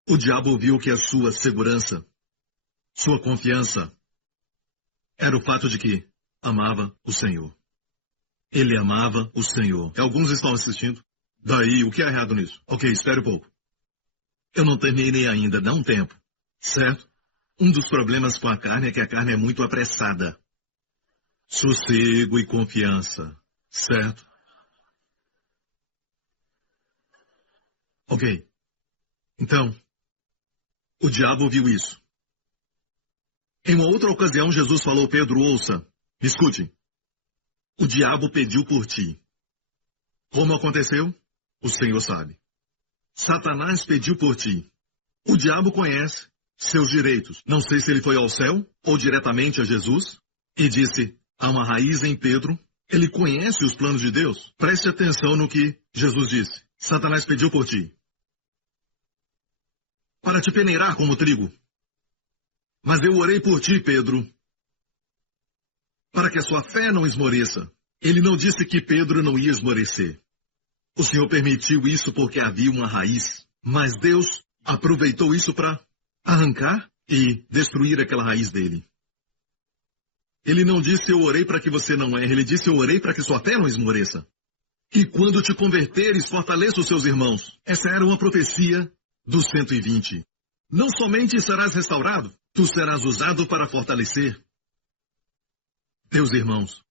O diabo viu que a sua segurança, sua confiança, era o fato de que amava o Senhor. Ele amava o Senhor. E alguns estão assistindo. Daí, o que é errado nisso? Ok, espere um pouco. Eu não terminei ainda, dá um tempo. Certo? Um dos problemas com a carne é que a carne é muito apressada. Sossego e confiança. Certo? Ok. Então, o diabo viu isso. Em uma outra ocasião, Jesus falou, Pedro, ouça, me escute. O diabo pediu por ti. Como aconteceu? O Senhor sabe. Satanás pediu por ti. O diabo conhece seus direitos. Não sei se ele foi ao céu ou diretamente a Jesus e disse, há uma raiz em Pedro. Ele conhece os planos de Deus. Preste atenção no que Jesus disse. Satanás pediu por ti. Para te peneirar como trigo. Mas eu orei por ti, Pedro, para que a sua fé não esmoreça. Ele não disse que Pedro não ia esmorecer. O Senhor permitiu isso porque havia uma raiz. Mas Deus aproveitou isso para arrancar e destruir aquela raiz dele. Ele não disse, eu orei para que você não erre. Ele disse, eu orei para que sua fé não esmoreça. E quando te converteres, fortaleça os seus irmãos. Essa era uma profecia dos 120. Não somente serás restaurado, tu serás usado para fortalecer teus irmãos.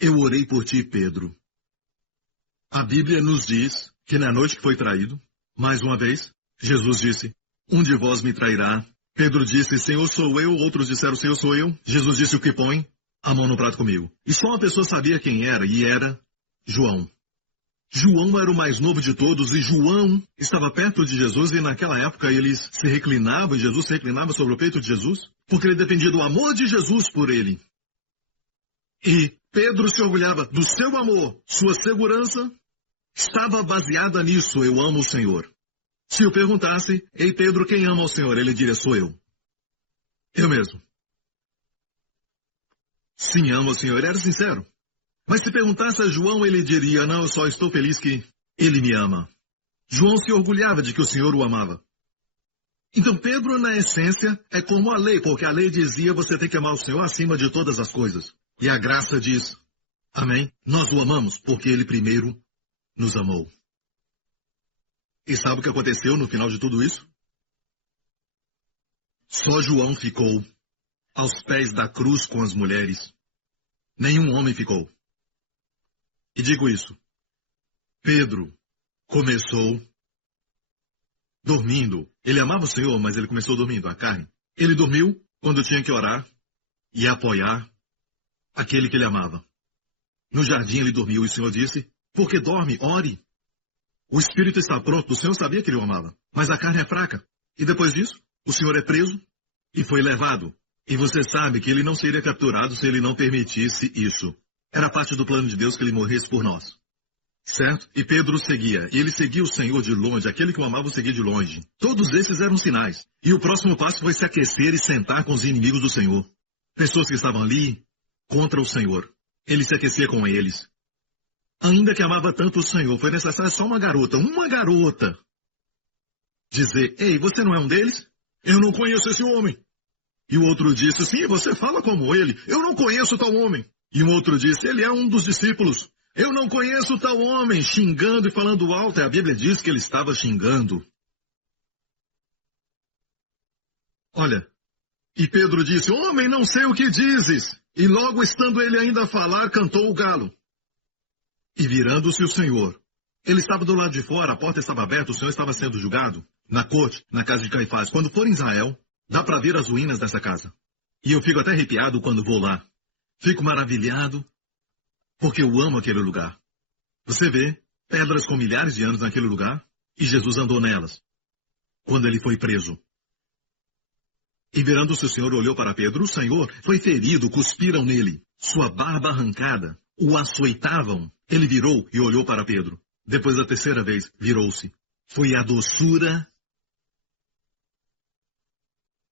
Eu orei por ti, Pedro. A Bíblia nos diz que na noite que foi traído, mais uma vez, Jesus disse, um de vós me trairá. Pedro disse, Senhor, sou eu. Outros disseram, Senhor, sou eu. Jesus disse, o que põe a mão no prato comigo. E só uma pessoa sabia quem era, e era João. João era o mais novo de todos, e João estava perto de Jesus, e naquela época eles se reclinavam, e Jesus se reclinava sobre o peito de Jesus, porque ele dependia do amor de Jesus por ele. E Pedro se orgulhava do seu amor, sua segurança estava baseada nisso, eu amo o Senhor. Se eu perguntasse, ei Pedro, quem ama o Senhor? Ele diria, sou eu. Eu mesmo. Sim, amo o Senhor, era sincero. Mas se perguntasse a João, ele diria, não, eu só estou feliz que ele me ama. João se orgulhava de que o Senhor o amava. Então Pedro, na essência, é como a lei, porque a lei dizia, você tem que amar o Senhor acima de todas as coisas. E a graça diz, amém? Nós o amamos porque ele primeiro nos amou. E sabe o que aconteceu no final de tudo isso? Só João ficou aos pés da cruz com as mulheres. Nenhum homem ficou. E digo isso. Pedro começou dormindo. Ele amava o Senhor, mas ele começou dormindo, a carne. Ele dormiu quando tinha que orar e apoiar aquele que ele amava. No jardim ele dormiu e o Senhor disse, porque dorme, ore. O espírito está pronto, o Senhor sabia que ele o amava, mas a carne é fraca. E depois disso, o Senhor é preso e foi levado. E você sabe que ele não seria capturado se ele não permitisse isso. Era parte do plano de Deus que ele morresse por nós. Certo? E Pedro seguia. E ele seguia o Senhor de longe. Aquele que o amava o seguia de longe. Todos esses eram sinais. E o próximo passo foi se aquecer e sentar com os inimigos do Senhor. Pessoas que estavam ali contra o Senhor. Ele se aquecia com eles. Ainda que amava tanto o Senhor, foi necessário só uma garota, dizer, ei, você não é um deles? Eu não conheço esse homem. E o outro disse, sim, você fala como ele. Eu não conheço tal homem. E um outro disse, ele é um dos discípulos. Eu não conheço tal homem, xingando e falando alto. E a Bíblia diz que ele estava xingando. Olha, e Pedro disse, homem, não sei o que dizes. E logo estando ele ainda a falar, cantou o galo. E virando-se o Senhor. Ele estava do lado de fora, a porta estava aberta, o Senhor estava sendo julgado. Na corte, na casa de Caifás. Quando for em Israel, dá para ver as ruínas dessa casa. E eu fico até arrepiado quando vou lá. Fico maravilhado, porque eu amo aquele lugar. Você vê pedras com milhares de anos naquele lugar, e Jesus andou nelas, quando ele foi preso. E virando-se o Senhor olhou para Pedro, o Senhor foi ferido, cuspiram nele, sua barba arrancada, o açoitavam. Ele virou e olhou para Pedro. Depois da terceira vez, virou-se. Foi a doçura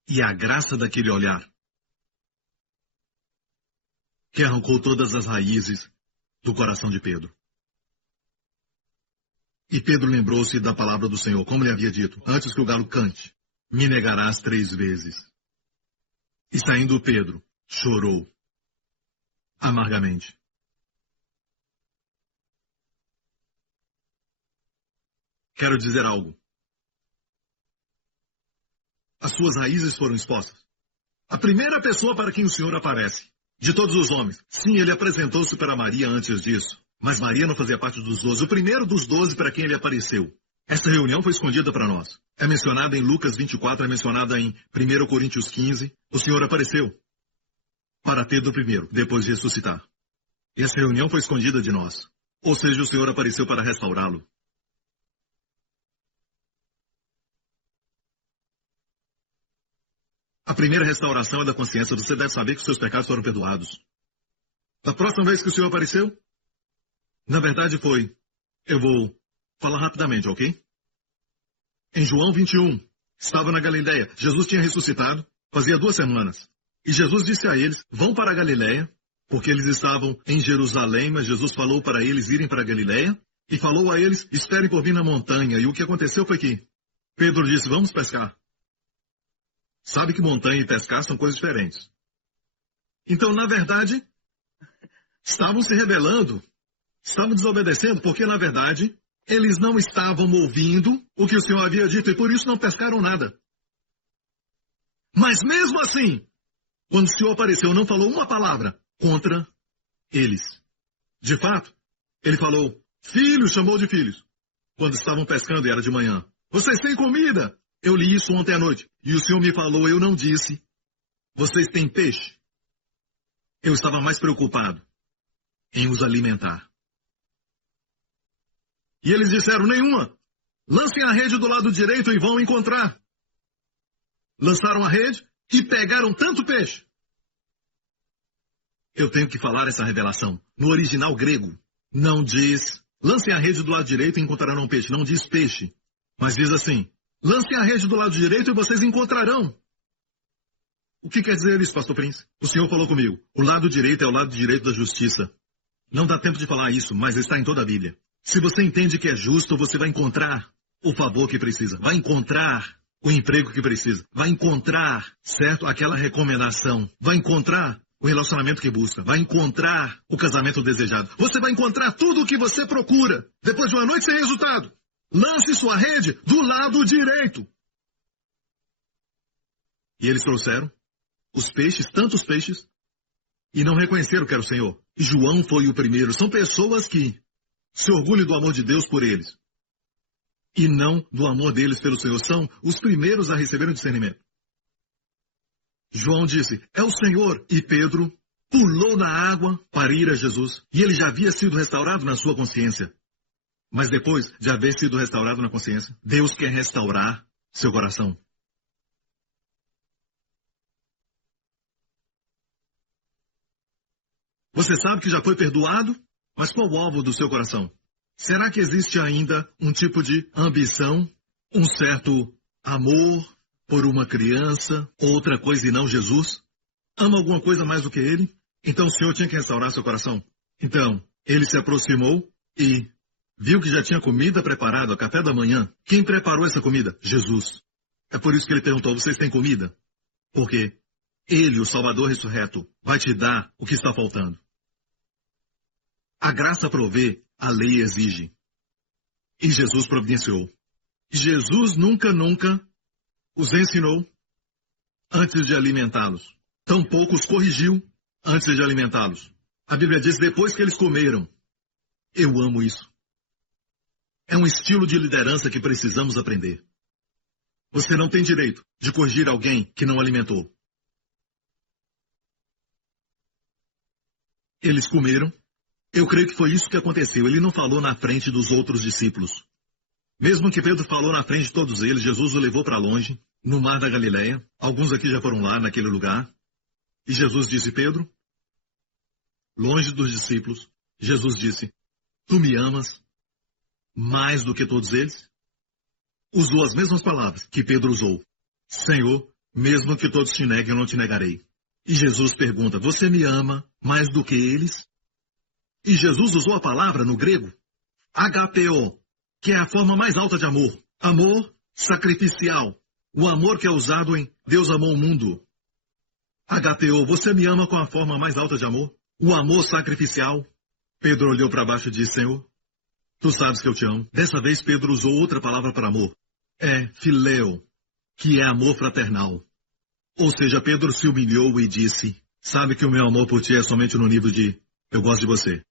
e a graça daquele olhar que arrancou todas as raízes do coração de Pedro. E Pedro lembrou-se da palavra do Senhor, como ele havia dito, antes que o galo cante, me negarás 3 vezes. E saindo Pedro, chorou amargamente. Quero dizer algo. As suas raízes foram expostas. A primeira pessoa para quem o Senhor aparece, de todos os homens. Sim, ele apresentou-se para Maria antes disso. Mas Maria não fazia parte dos 12. O primeiro dos 12 para quem ele apareceu. Esta reunião foi escondida para nós. É mencionada em Lucas 24, é mencionada em 1 Coríntios 15. O Senhor apareceu para Pedro primeiro, depois de ressuscitar. E essa reunião foi escondida de nós. Ou seja, o Senhor apareceu para restaurá-lo. A primeira restauração é da consciência. Você deve saber que os seus pecados foram perdoados. Da próxima vez que o Senhor apareceu, na verdade foi, eu vou falar rapidamente, ok? Em João 21, estava na Galileia. Jesus tinha ressuscitado, fazia 2 semanas. E Jesus disse a eles, vão para a Galileia, porque eles estavam em Jerusalém, mas Jesus falou para eles irem para a Galileia, e falou a eles, esperem por mim na montanha. E o que aconteceu foi que Pedro disse, vamos pescar. Sabe que montanha e pescar são coisas diferentes. Então, na verdade, estavam se rebelando, estavam desobedecendo, porque, na verdade, eles não estavam ouvindo o que o Senhor havia dito, e por isso não pescaram nada. Mas mesmo assim, quando o Senhor apareceu, não falou uma palavra contra eles. De fato, ele falou, filhos, chamou de filhos, quando estavam pescando e era de manhã. Vocês têm comida? Eu li isso ontem à noite. E o Senhor me falou, eu não disse, vocês têm peixe? Eu estava mais preocupado em os alimentar. E eles disseram, nenhuma. Lancem a rede do lado direito e vão encontrar. Lançaram a rede e pegaram tanto peixe. Eu tenho que falar essa revelação. No original grego, não diz, lancem a rede do lado direito e encontrarão peixe. Não diz peixe, mas diz assim, lancem a rede do lado direito e vocês encontrarão. O que quer dizer isso, pastor Prince? O Senhor falou comigo. O lado direito é o lado direito da justiça. Não dá tempo de falar isso, mas está em toda a Bíblia. Se você entende que é justo, você vai encontrar o favor que precisa. Vai encontrar o emprego que precisa. Vai encontrar, certo, aquela recomendação. Vai encontrar o relacionamento que busca. Vai encontrar o casamento desejado. Você vai encontrar tudo o que você procura. Depois de uma noite sem resultado. Lance sua rede do lado direito. E eles trouxeram os peixes, tantos peixes, e não reconheceram que era o Senhor. E João foi o primeiro. São pessoas que se orgulham do amor de Deus por eles, e não do amor deles pelo Senhor. São os primeiros a receber o discernimento. João disse, é o Senhor. E Pedro pulou na água para ir a Jesus. E ele já havia sido restaurado na sua consciência. Mas depois de haver sido restaurado na consciência, Deus quer restaurar seu coração. Você sabe que já foi perdoado, mas qual o alvo do seu coração? Será que existe ainda um tipo de ambição, um certo amor por uma criança, outra coisa e não Jesus? Ama alguma coisa mais do que ele? Então o Senhor tinha que restaurar seu coração. Então, ele se aproximou e viu que já tinha comida preparada, a café da manhã. Quem preparou essa comida? Jesus. É por isso que ele perguntou, vocês têm comida? Porque ele, o Salvador ressurreto, vai te dar o que está faltando. A graça provê, a lei exige. E Jesus providenciou. Jesus nunca os ensinou antes de alimentá-los. Tampouco os corrigiu antes de alimentá-los. A Bíblia diz, depois que eles comeram. Eu amo isso. É um estilo de liderança que precisamos aprender. Você não tem direito de corrigir alguém que não alimentou. Eles comeram. Eu creio que foi isso que aconteceu. Ele não falou na frente dos outros discípulos. Mesmo que Pedro falou na frente de todos eles, Jesus o levou para longe, no mar da Galileia. Alguns aqui já foram lá, naquele lugar. E Jesus disse, Pedro, longe dos discípulos, Jesus disse, tu me amas mais do que todos eles? Usou as mesmas palavras que Pedro usou. Senhor, mesmo que todos te neguem, eu não te negarei. E Jesus pergunta, você me ama mais do que eles? E Jesus usou a palavra no grego, agapeo, que é a forma mais alta de amor. Amor sacrificial. O amor que é usado em Deus amou o mundo. Agapeo, você me ama com a forma mais alta de amor? O amor sacrificial. Pedro olhou para baixo e disse, Senhor, tu sabes que eu te amo. Dessa vez Pedro usou outra palavra para amor. É phileo, que é amor fraternal. Ou seja, Pedro se humilhou e disse, sabe que o meu amor por ti é somente no nível de eu gosto de você.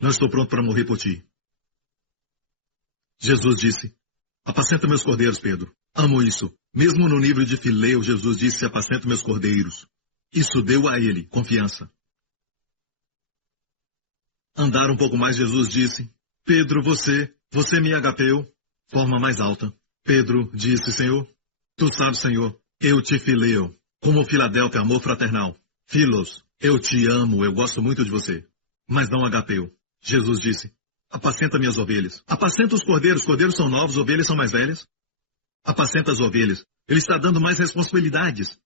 Não estou pronto para morrer por ti. Jesus disse, apacenta meus cordeiros, Pedro. Amo isso. Mesmo no nível de fileu, Jesus disse, apacenta meus cordeiros. Isso deu a ele confiança. Andar um pouco mais, Jesus disse, Pedro, você me agapeu, forma mais alta. Pedro disse, Senhor, tu sabes, Senhor, eu te fileo, como Filadélfia, amor fraternal. Filos, eu te amo, eu gosto muito de você. Mas não agapeu. Jesus disse, apacenta minhas ovelhas. Apacenta os cordeiros. Cordeiros são novos, ovelhas são mais velhas. Apacenta as ovelhas. Ele está dando mais responsabilidades.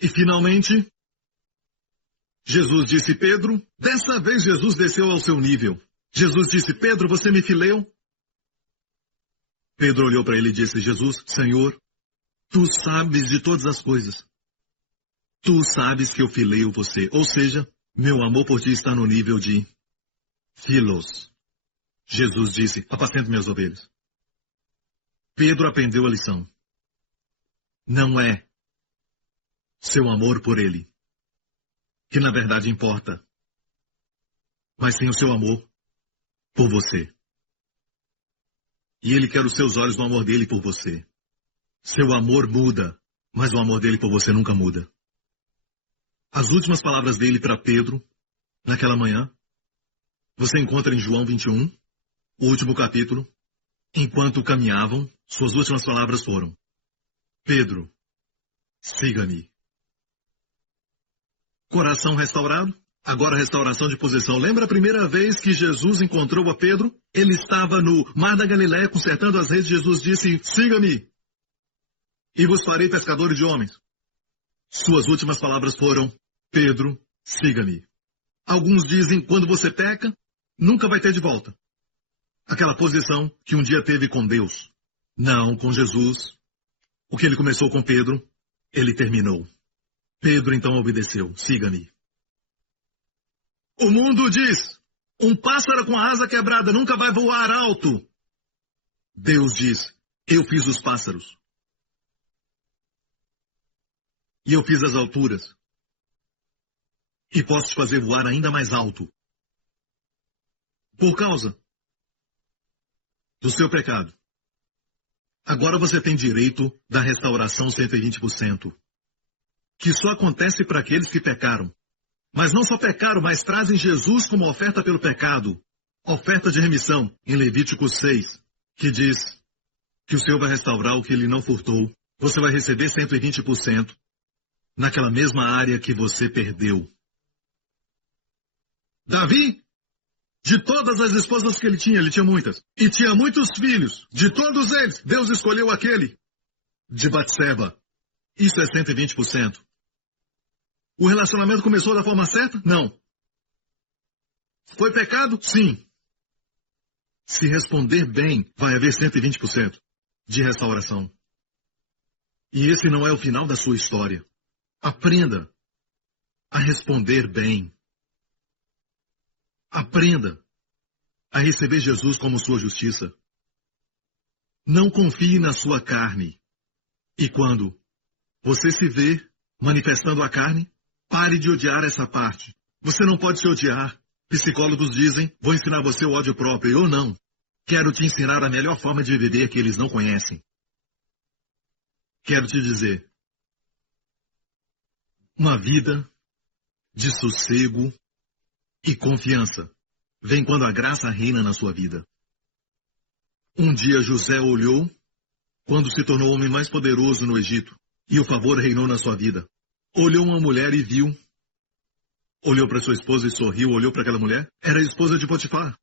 E finalmente, Jesus disse, Pedro, dessa vez Jesus desceu ao seu nível. Jesus disse, Pedro, você me fileu? Pedro olhou para ele e disse, Jesus, Senhor, tu sabes de todas as coisas. Tu sabes que eu fileio você. Ou seja, meu amor por ti está no nível de filos. Jesus disse, apacenta minhas ovelhas. Pedro aprendeu a lição. Não é seu amor por ele que na verdade importa, mas sim o seu amor por você. E ele quer os seus olhos no amor dele por você. Seu amor muda, mas o amor dele por você nunca muda. As últimas palavras dele para Pedro, naquela manhã, você encontra em João 21, o último capítulo. Enquanto caminhavam, suas últimas palavras foram, Pedro, siga-me. Coração restaurado, agora restauração de posição. Lembra a primeira vez que Jesus encontrou a Pedro? Ele estava no mar da Galileia consertando as redes. Jesus disse, siga-me, e vos farei pescadores de homens. Suas últimas palavras foram, Pedro, siga-me. Alguns dizem, quando você peca, nunca vai ter de volta aquela posição que um dia teve com Deus. Não, com Jesus. O que ele começou com Pedro, ele terminou. Pedro então obedeceu, siga-me. O mundo diz, um pássaro com a asa quebrada nunca vai voar alto. Deus diz, eu fiz os pássaros. E eu fiz as alturas. E posso te fazer voar ainda mais alto. Por causa do seu pecado. Agora você tem direito da restauração 120%. Que só acontece para aqueles que pecaram. Mas não só pecaram, mas trazem Jesus como oferta pelo pecado. Oferta de remissão, em Levítico 6, que diz que o Senhor vai restaurar o que ele não furtou. Você vai receber 120% naquela mesma área que você perdeu. Davi, de todas as esposas que ele tinha muitas. E tinha muitos filhos. De todos eles, Deus escolheu aquele de Batseba. Isso é 120%. O relacionamento começou da forma certa? Não. Foi pecado? Sim. Se responder bem, vai haver 120% de restauração. E esse não é o final da sua história. Aprenda a responder bem. Aprenda a receber Jesus como sua justiça. Não confie na sua carne. E quando você se vê manifestando a carne, pare de odiar essa parte. Você não pode se odiar. Psicólogos dizem, vou ensinar você o ódio próprio. Eu não. Quero te ensinar a melhor forma de viver que eles não conhecem. Quero te dizer, uma vida de sossego e confiança vem quando a graça reina na sua vida. Um dia José olhou quando se tornou o homem mais poderoso no Egito e o favor reinou na sua vida. Olhou uma mulher e viu. Olhou para sua esposa e sorriu, olhou para aquela mulher. Era a esposa de Potifar.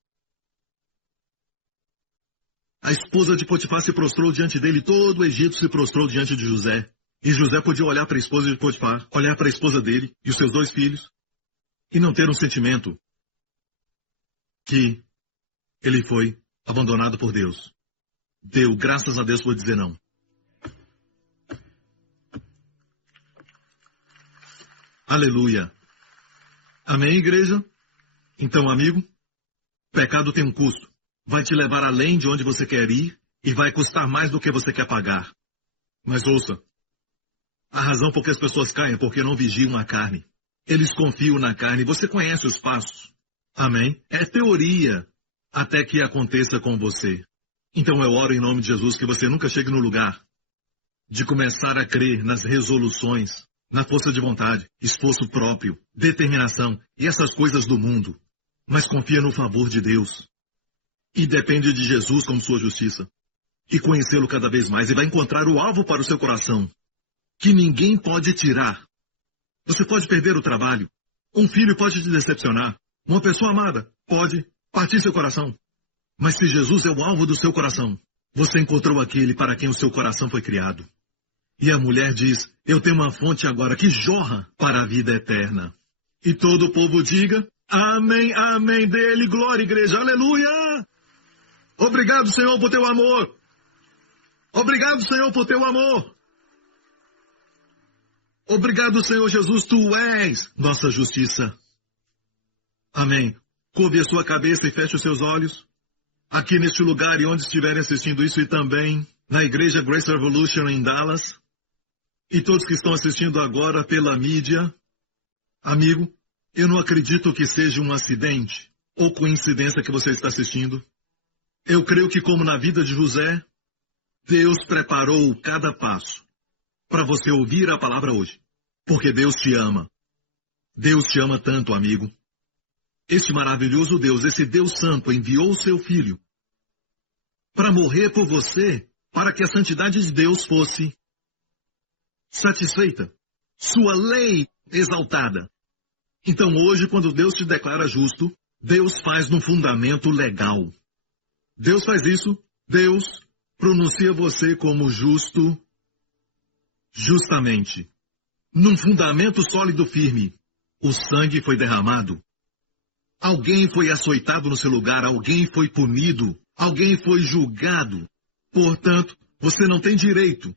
A esposa de Potifar se prostrou diante dele, todo o Egito se prostrou diante de José. E José podia olhar para a esposa de Potifar, olhar para a esposa dele e os seus 2 filhos, e não ter um sentimento que ele foi abandonado por Deus. Deu graças a Deus por dizer não. Aleluia. Amém, igreja? Então, amigo, pecado tem um custo. Vai te levar além de onde você quer ir e vai custar mais do que você quer pagar. Mas ouça, a razão por que as pessoas caem é porque não vigiam a carne. Eles confiam na carne. Você conhece os passos. Amém? É teoria até que aconteça com você. Então eu oro em nome de Jesus que você nunca chegue no lugar de começar a crer nas resoluções, na força de vontade, esforço próprio, determinação e essas coisas do mundo. Mas confia no favor de Deus. E depende de Jesus como sua justiça. E conhecê-lo cada vez mais. E vai encontrar o alvo para o seu coração. Que ninguém pode tirar. Você pode perder o trabalho. Um filho pode te decepcionar. Uma pessoa amada pode partir seu coração. Mas se Jesus é o alvo do seu coração, você encontrou aquele para quem o seu coração foi criado. E a mulher diz, eu tenho uma fonte agora que jorra para a vida eterna. E todo o povo diga, amém, amém, dele, glória, igreja, aleluia! Obrigado, Senhor, por teu amor. Obrigado, Senhor, por teu amor. Obrigado, Senhor Jesus, tu és nossa justiça. Amém. Curve a sua cabeça e feche os seus olhos. Aqui neste lugar e onde estiverem assistindo isso e também na igreja Grace Revolution em Dallas. E todos que estão assistindo agora pela mídia. Amigo, eu não acredito que seja um acidente ou coincidência que você está assistindo. Eu creio que, como na vida de José, Deus preparou cada passo para você ouvir a palavra hoje. Porque Deus te ama. Deus te ama tanto, amigo. Este maravilhoso Deus, esse Deus santo, enviou o seu Filho para morrer por você, para que a santidade de Deus fosse satisfeita, sua lei exaltada. Então hoje, quando Deus te declara justo, Deus faz num fundamento legal. Deus faz isso, Deus pronuncia você como justo, justamente. Num fundamento sólido firme, o sangue foi derramado. Alguém foi açoitado no seu lugar, alguém foi punido, alguém foi julgado. Portanto, você não tem direito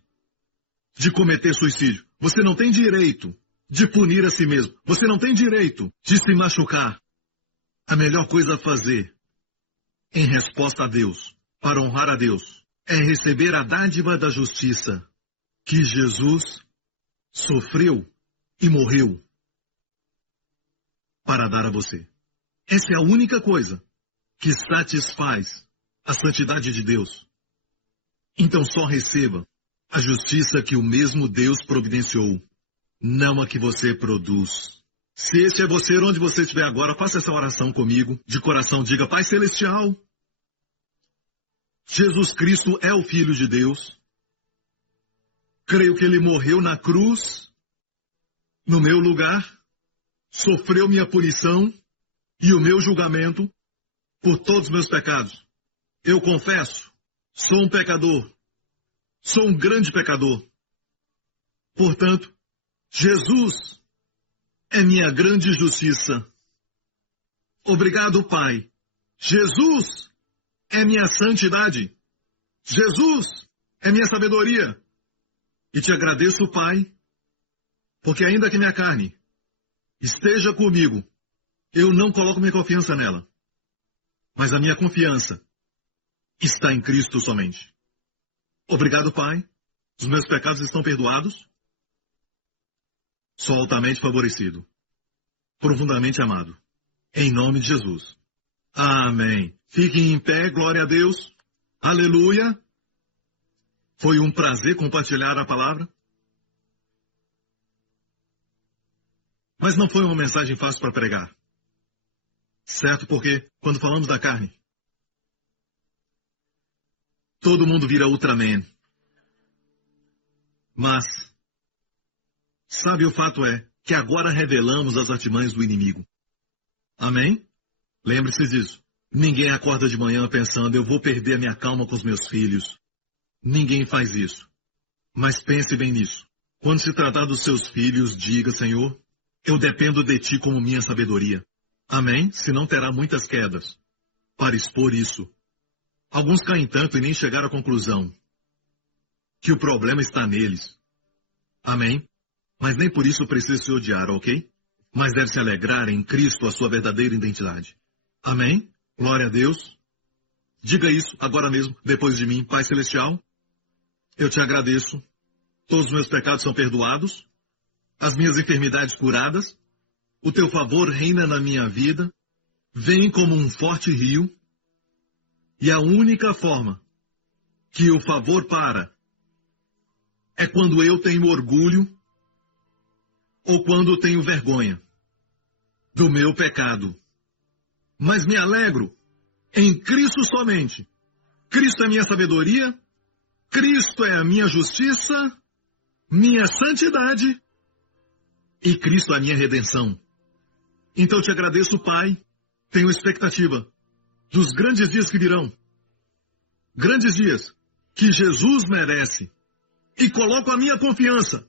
de cometer suicídio. Você não tem direito de punir a si mesmo. Você não tem direito de se machucar. A melhor coisa a fazer em resposta a Deus, para honrar a Deus, é receber a dádiva da justiça que Jesus sofreu e morreu para dar a você. Essa é a única coisa que satisfaz a santidade de Deus. Então só receba a justiça que o mesmo Deus providenciou, não a que você produz. Se este é você, onde você estiver agora, faça essa oração comigo, de coração, diga: Pai Celestial, Jesus Cristo é o Filho de Deus. Creio que Ele morreu na cruz, no meu lugar, sofreu minha punição e o meu julgamento por todos os meus pecados. Eu confesso, sou um pecador, sou um grande pecador. Portanto, Jesus é minha grande justiça. Obrigado, Pai. Jesus é minha santidade. Jesus é minha sabedoria. E te agradeço, Pai, porque ainda que minha carne esteja comigo, eu não coloco minha confiança nela, mas a minha confiança está em Cristo somente. Obrigado, Pai. Os meus pecados estão perdoados. Sou altamente favorecido, profundamente amado. Em nome de Jesus. Amém. Fiquem em pé, glória a Deus. Aleluia. Foi um prazer compartilhar a palavra. Mas não foi uma mensagem fácil para pregar. Certo? Porque quando falamos da carne, todo mundo vira Ultraman. Mas, sabe, o fato é que agora revelamos as artimanhas do inimigo. Amém? Lembre-se disso. Ninguém acorda de manhã pensando: eu vou perder a minha calma com os meus filhos. Ninguém faz isso. Mas pense bem nisso. Quando se tratar dos seus filhos, diga: Senhor, eu dependo de Ti como minha sabedoria. Amém? Senão terá muitas quedas para expor isso. Alguns caem tanto e nem chegaram à conclusão que o problema está neles. Amém? Mas nem por isso precisa se odiar, ok? Mas deve se alegrar em Cristo, a sua verdadeira identidade. Amém? Glória a Deus. Diga isso agora mesmo, depois de mim. Pai Celestial, eu te agradeço. Todos os meus pecados são perdoados. As minhas enfermidades curadas. O teu favor reina na minha vida. Vem como um forte rio. E a única forma que o favor para é quando eu tenho orgulho ou quando tenho vergonha do meu pecado. Mas me alegro em Cristo somente. Cristo é minha sabedoria, Cristo é a minha justiça, minha santidade e Cristo é a minha redenção. Então te agradeço, Pai. Tenho expectativa dos grandes dias que virão. Grandes dias que Jesus merece. E coloco a minha confiança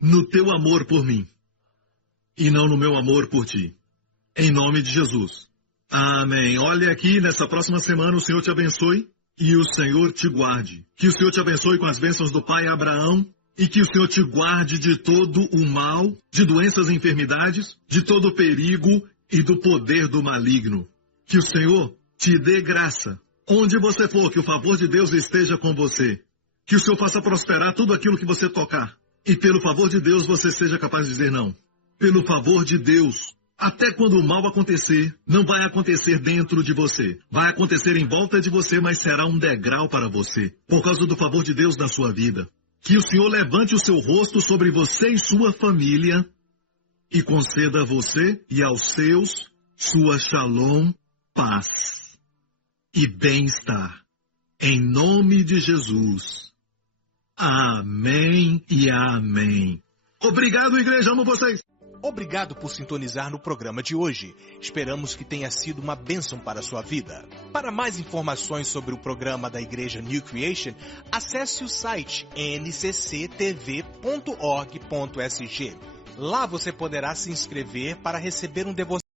no teu amor por mim e não no meu amor por ti. Em nome de Jesus. Amém. Olha aqui, nessa próxima semana o Senhor te abençoe e o Senhor te guarde. Que o Senhor te abençoe com as bênçãos do Pai Abraão e que o Senhor te guarde de todo o mal, de doenças e enfermidades, de todo o perigo e do poder do maligno. Que o Senhor te dê graça. Onde você for, que o favor de Deus esteja com você. Que o Senhor faça prosperar tudo aquilo que você tocar. E pelo favor de Deus você seja capaz de dizer não. Pelo favor de Deus, até quando o mal acontecer, não vai acontecer dentro de você. Vai acontecer em volta de você, mas será um degrau para você. Por causa do favor de Deus na sua vida. Que o Senhor levante o seu rosto sobre você e sua família. E conceda a você e aos seus sua shalom, paz e bem-estar. Em nome de Jesus. Amém e amém. Obrigado, igreja. Amo vocês. Obrigado por sintonizar no programa de hoje. Esperamos que tenha sido uma bênção para a sua vida. Para mais informações sobre o programa da Igreja New Creation, acesse o site ncctv.org.sg. Lá você poderá se inscrever para receber um devocional